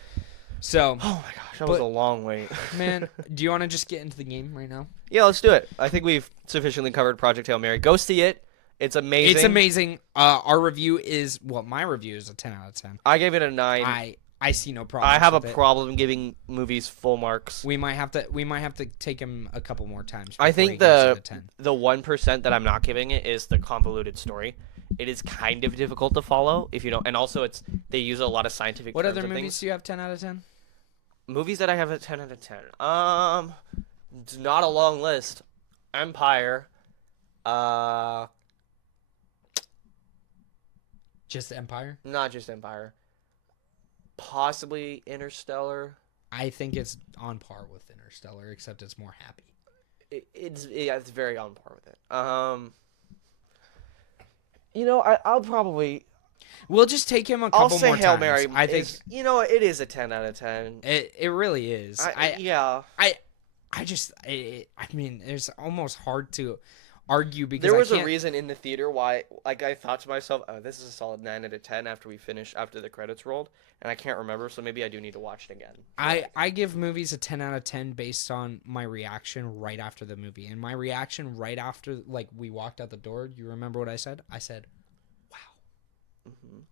So, oh my gosh, that was a long wait. Man, do you want to just get into the game right now? Yeah, let's do it. I think we've sufficiently covered Project Hail Mary. Go see it. It's amazing. It's amazing. Our review is my review is a 10 out of 10. I gave it a 9. I see no problem. I have a problem giving movies full marks. We might have to take them a couple more times. I think the 1% that I'm not giving it is the convoluted story. It is kind of difficult to follow if you don't, and also they use a lot of scientific. What terms other and movies things. do you have 10 out of 10? Movies that I have a 10 out of 10. It's not a long list. Empire. Just Empire? Not just Empire. Possibly Interstellar. I think it's on par with Interstellar, except it's more happy. It's very on par with it. I'll probably. We'll just take him a couple more times. I'll say Hail Mary. I think it is a 10 out of 10. It really is. Yeah. I mean, it's almost hard to argue because there was a reason in the theater why, like, I thought to myself, oh, this is a solid 9 out of 10 after the credits rolled, and I can't remember, so maybe I do need to watch it again. I give movies a 10 out of 10 based on my reaction right after the movie, and my reaction right after, like, we walked out the door. You remember what I said? I said, "Wow."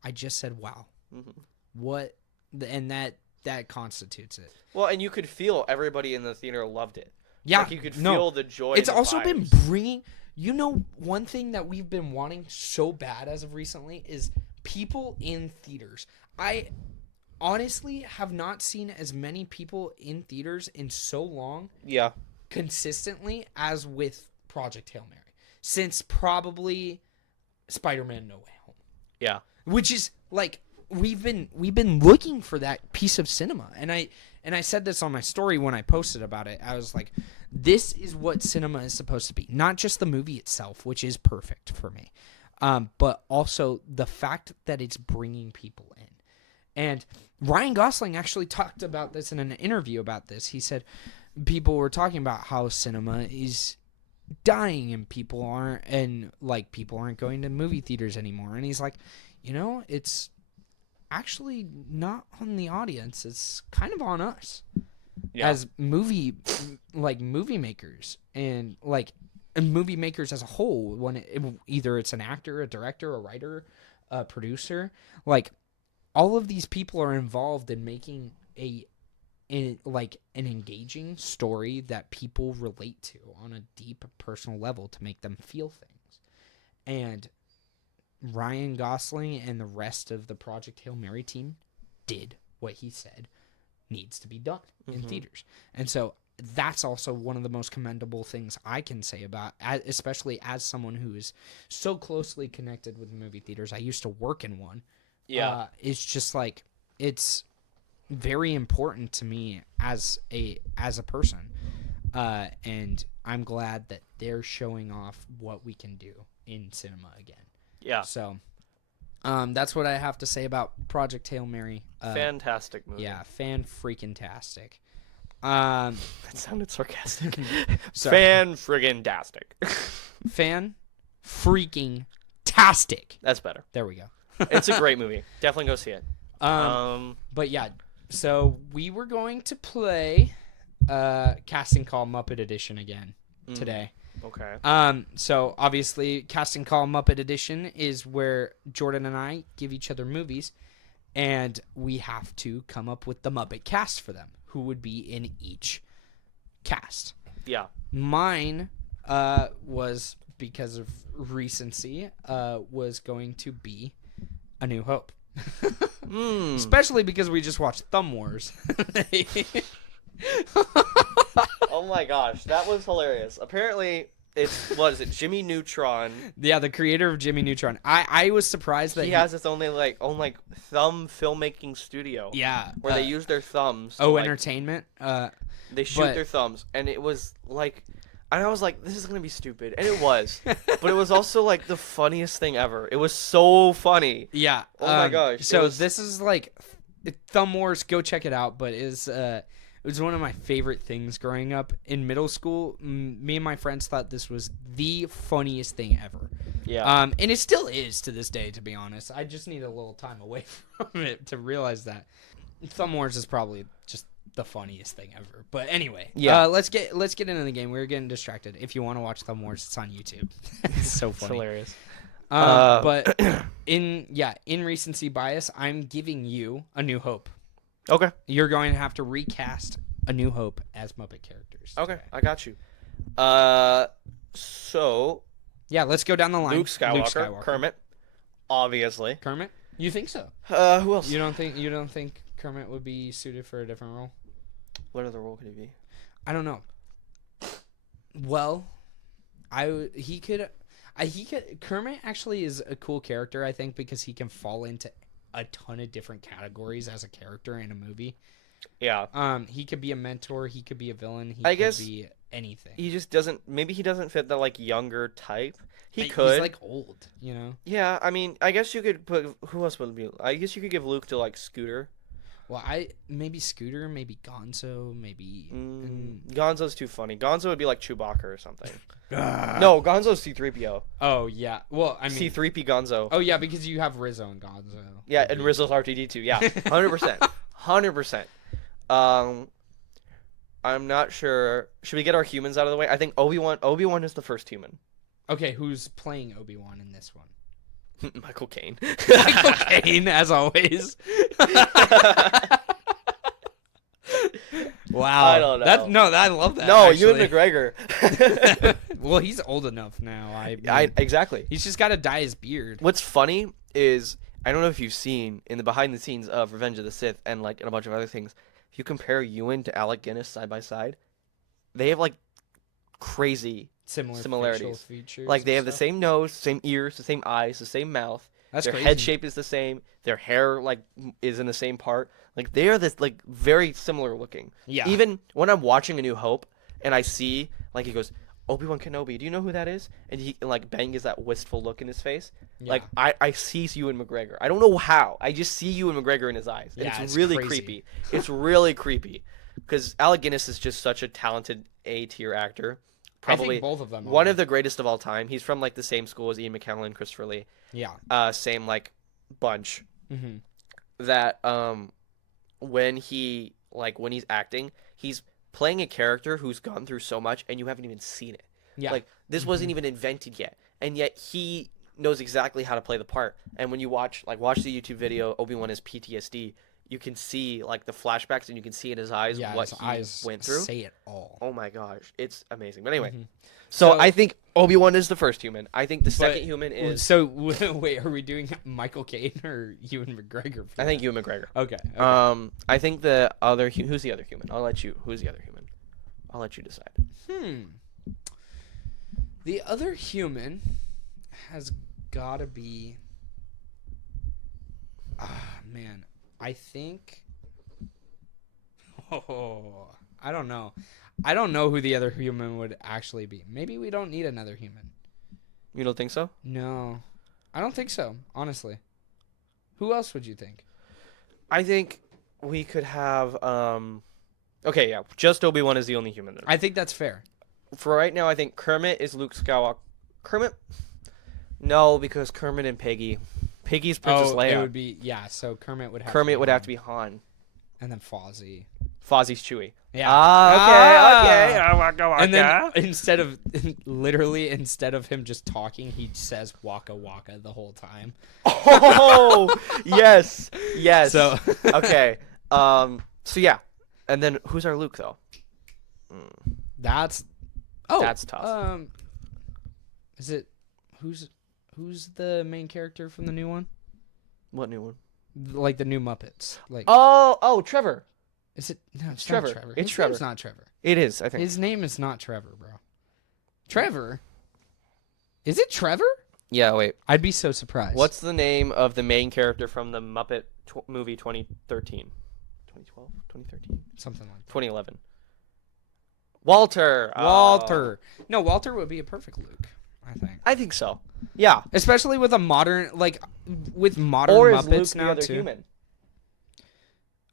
I just said, "Wow." What? And that constitutes it. Well, and you could feel everybody in the theater loved it. Yeah, like you could feel the joy. It's and the also vibes. been bringing. One thing that we've been wanting so bad as of recently is people in theaters. I honestly have not seen as many people in theaters in so long. Yeah. Consistently as with Project Hail Mary since probably Spider-Man No Way Home. Yeah. Which is like we've been looking for that piece of cinema, and I said this on my story when I posted about it. I was like, this is what cinema is supposed to be. Not just the movie itself, which is perfect for me, but also the fact that it's bringing people in. And Ryan Gosling actually talked about this in an interview about this. He said people were talking about how cinema is dying and people aren't going to movie theaters anymore. And he's like, it's actually not on the audience. It's kind of on us as movie makers and movie makers as a whole. When either it's an actor, a director, a writer, a producer, like all of these people are involved in making a like an engaging story that people relate to on a deep personal level to make them feel things. And Ryan Gosling and the rest of the Project Hail Mary team did what he said needs to be done in theaters. And so that's also one of the most commendable things I can say about, especially as someone who is so closely connected with movie theaters. I used to work in one. Yeah. It's just like, it's very important to me as a person. And I'm glad that they're showing off what we can do in cinema again. Yeah. So, that's what I have to say about Project Hail Mary. Fantastic movie. Yeah, fan-freaking-tastic. That sounded sarcastic. Sorry. Fan-friggin-tastic. Fan-freaking-tastic. That's better. There we go. It's a great movie. Definitely go see it. But yeah, so we were going to play Casting Call Muppet Edition again today. Okay. So obviously Casting Call Muppet Edition is where Jordan and I give each other movies, and we have to come up with the Muppet cast for them, who would be in each cast. Yeah. Mine was, because of recency, was going to be A New Hope. Especially because we just watched Thumb Wars. Oh my gosh, that was hilarious. Apparently, what is it, Jimmy Neutron? Yeah, the creator of Jimmy Neutron. I was surprised that he has his own thumb filmmaking studio. Yeah, where they use their thumbs. Entertainment. They shoot their thumbs, and it was like, and I was like, this is gonna be stupid, and it was, but it was also like the funniest thing ever. It was so funny. Yeah. Oh my gosh. So this is like Thumb Wars. Go check it out. But it was one of my favorite things growing up in middle school. Me and my friends thought this was the funniest thing ever. Yeah. And it still is to this day, to be honest. I just need a little time away from it to realize that Thumb Wars is probably just the funniest thing ever. But anyway, yeah. Let's get into the game. We're getting distracted. If you want to watch Thumb Wars, it's on YouTube. It's so funny. It's hilarious. But in recency bias, I'm giving you A New Hope. Okay. You're going to have to recast A New Hope as Muppet characters. Okay, I got you. So yeah, let's go down the line. Luke Skywalker. Kermit, obviously. Kermit? You think so? Who else? You don't think Kermit would be suited for a different role? What other role could he be? I don't know. Well, he could. Kermit actually is a cool character, I think, because he can fall into a ton of different categories as a character in a movie. Yeah. He could be a mentor. He could be a villain. He could be anything. He just doesn't. Maybe he doesn't fit the younger type. He could. He's old, you know. Yeah. I mean, I guess you could put. Who else would be? I guess you could give Luke to Scooter. Well, maybe Scooter, maybe Gonzo, maybe. Gonzo's too funny. Gonzo would be like Chewbacca or something. No, Gonzo's C-3PO. Oh yeah. Well, I mean C-3P Gonzo. Oh yeah, because you have Rizzo and Gonzo. Yeah, and Rizzo's R2-D2. Yeah, 100%, 100%. I'm not sure. Should we get our humans out of the way? I think Obi-Wan is the first human. Okay, who's playing Obi-Wan in this one? Michael Caine. Michael Caine, as always. Wow. I don't know. I love that. No, actually. Ewan McGregor. Well, he's old enough now. Exactly. He's just got to dye his beard. What's funny is, I don't know if you've seen in the behind the scenes of Revenge of the Sith and in a bunch of other things, if you compare Ewan to Alec Guinness side by side, they have crazy similarities. Features they have the same nose, same ears, the same eyes, the same mouth. That's their crazy. Head shape is the same. Their hair is in the same part. They are this very similar looking. Yeah. Even when I'm watching A New Hope and I see he goes, Obi-Wan Kenobi, do you know who that is? And he Ben gets that wistful look in his face. Yeah. I see Ewan McGregor. I don't know how. I just see Ewan McGregor in his eyes. And Yeah, it's really crazy. creepy. It's really creepy because Alec Guinness is just such a talented A-tier actor. Probably I think both of them one are. of the greatest of all time. He's from the same school as Ian McKellen and Christopher Lee. Yeah. Same bunch. Mm-hmm. That when when he's acting, he's playing a character who's gone through so much and you haven't even seen it. Yeah. This wasn't even invented yet, and yet he knows exactly how to play the part. And when you watch the YouTube video, Obi-Wan is PTSD, you can see like the flashbacks and you can see in his eyes what his he eyes went through. say it all. Oh my gosh, it's amazing. But anyway, Mhm. so So- I think Obi-Wan is the first human. I think the second human is. So wait, are we doing Michael Caine or Ewan McGregor? I think Ewan McGregor. Okay. I think the other who's the other human? Who's the other human? I'll let you decide. The other human has gotta be. Man, I think. Oh, I don't know. I don't know who the other human would actually be. Maybe we don't need another human. You don't think so? No, I don't think so. Honestly, who else would you think? I think we could have. Okay, yeah, just Obi-Wan is the only human. I think that's fair. For right now, I think Kermit is Luke Skywalker. Kermit? No, because Kermit and Peggy. Peggy's Princess Leia. It would be So Kermit would have. Kermit would have to be Han. and then Fozzie. Fozzie's Chewie. Yeah. Okay. And then instead of him just talking, he says Waka Waka the whole time. Oh, yes. So Okay. So yeah. And then who's our Luke though? that's tough. Is it who's the main character from the new one? What new one? Like the new Muppets. Like Trevor. is it? No, it's Trevor. not Trevor. It's His Trevor. name's not Trevor. It is, I think. His name is not Trevor, bro. Trevor? Is it Trevor? Yeah, wait. I'd be so surprised. What's the name of the main character from the Muppet movie 2013? 2012? 2013? something like that? 2011. Walter. Walter. No, Walter would be a perfect Luke, I think. I think so. Yeah. Especially with a modern, with modern Or is Muppets Luke the now other too. human?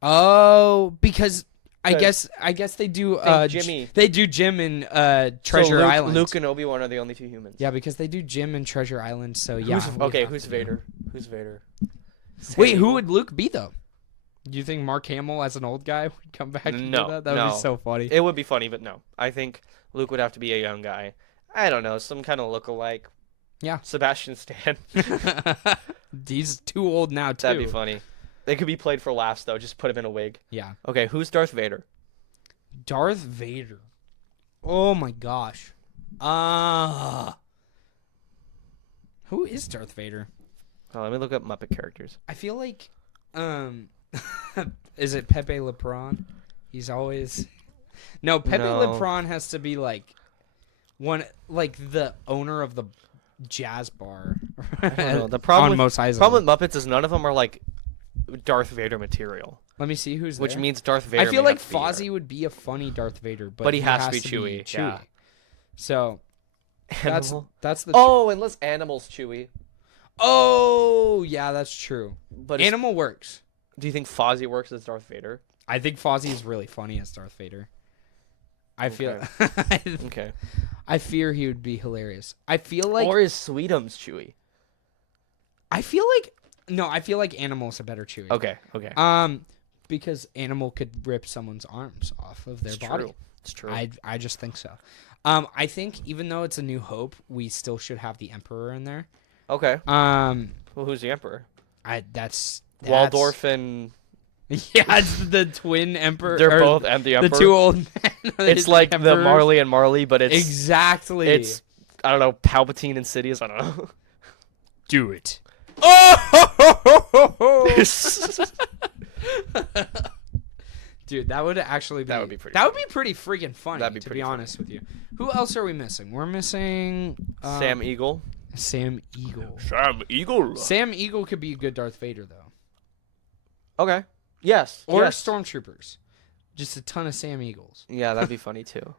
Oh, because I guess they do Jimmy. They do Jim in Treasure So Island. Luke and Obi-Wan are the only two humans. Yeah, because they do Jim in Treasure Island. So yeah. Who's Vader? Who's Vader? Wait, who would Luke be though? Do you think Mark Hamill as an old guy would come back and No, do that? That would be so funny. It would be funny, but no. I think Luke would have to be a young guy. I don't know, some kind of look-alike. Yeah. Sebastian Stan. He's too old now too. That'd be funny. They could be played for laughs though. Just put him in a wig. Yeah. Okay, who's Darth Vader? Darth Vader. Oh my gosh. Who is Darth Vader? Oh, let me look up Muppet characters. I feel like is it Pepe Le Peon? He's always No, Pepe Le No. Peon has to be like the owner of the jazz bar. I don't know. The problem on with, Mos Eisley. problem with Muppets is none of them are like Darth Vader material, Let me see who's which there. means Darth Vader. I feel may like have to be Fozzie here. would be a funny Darth Vader, But he has to be Chewie. Chewie, yeah. So Animal. that's the Oh, unless Animal's Chewie. Oh, yeah, that's true. But Animal works. do you think Fozzie works as Darth Vader? I think Fozzie is really funny as Darth Vader. I feel Okay. I fear he would be hilarious. I feel like Or is Sweetums Chewie? I feel like Animal's a better Chewie. Okay. Okay. Because Animal could rip someone's arms off of their It's body. true. It's true. I just think so. I think even though it's A New Hope, we still should have the Emperor in there. Okay. Well, Well, who's the Emperor? that's Waldorf and yeah, it's the twin Emperor. they're or both and the Emperor. the two old men. It's like the Emperors. Marley and Marley, but it's Exactly. It's I don't know, Palpatine and Sidious. I don't know. do it. Dude, that would actually be That would be pretty That would be pretty freaking funny. That'd be to pretty be funny. honest with you. Who else are we missing? We're missing Sam Eagle. Sam Eagle. Sam Eagle. Sam Eagle could be a good Darth Vader though. Okay. Yes. Or yes. stormtroopers. Just a ton of Sam Eagles. Yeah, that'd be funny too.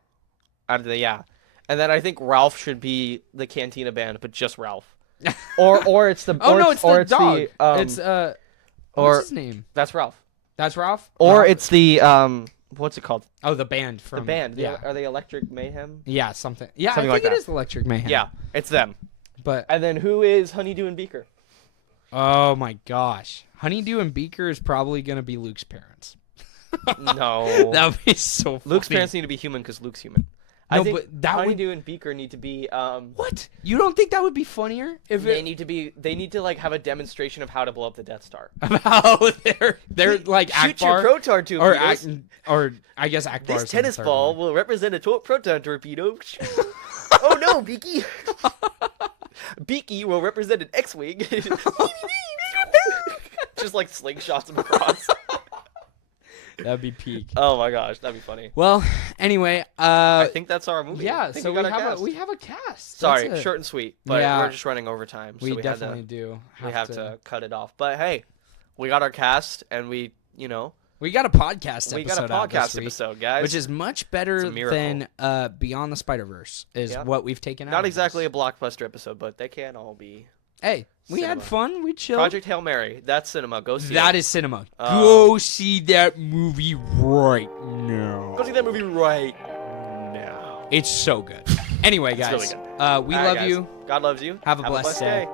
Yeah. And then I think Ralph should be the Cantina band, but just Ralph. Or it's the Oh or no, it's the dog. it's It's or what's his name? that's Ralph. That's Ralph? Or Ralph? it's the what's it called? Oh, the band from The band. Yeah. Are they Electric Mayhem? Yeah, something. Yeah, Something I like think it that. is Electric Mayhem. Yeah, it's them. But And then who is Honeydew and Beaker? oh my gosh. Honeydew and Beaker is probably going to be Luke's parents. No. That would be so funny. Luke's parents need to be human because Luke's human. I No, think but that would. Honeydew and Beaker need to be What? You don't think that would be funnier if they it need to like have a demonstration of how to blow up the Death Star. of how they're like Shoot Akbar your proton torpedoes. or I guess Akbar. This tennis ball will represent a proton torpedo. Oh no, Beaky! Beaky will represent an X-wing. Just like slingshots him across. That'd be peak. Oh my gosh, that'd be funny. Well, anyway, I think that's our movie. yeah. I think So got our cast. we have a cast. Sorry, That's it. short and sweet, but Yeah. we're just running over time. We so definitely do. We have to cut it off. But hey, we got our cast, and we We got a podcast. we got a episode out this podcast week, episode, guys. which is much better It's a miracle. than Beyond the Spiderverse. Is Yeah. what we've taken out. not of exactly this. a blockbuster episode, but they can all be. Hey, we had cinema. fun. We chilled. Project Hail Mary. That's cinema. Go see That it. is cinema. Go see that movie right now. Go see that movie right now. It's so good. Anyway, It's guys, really good. we All right, love guys. you. God loves you. Have a blessed day.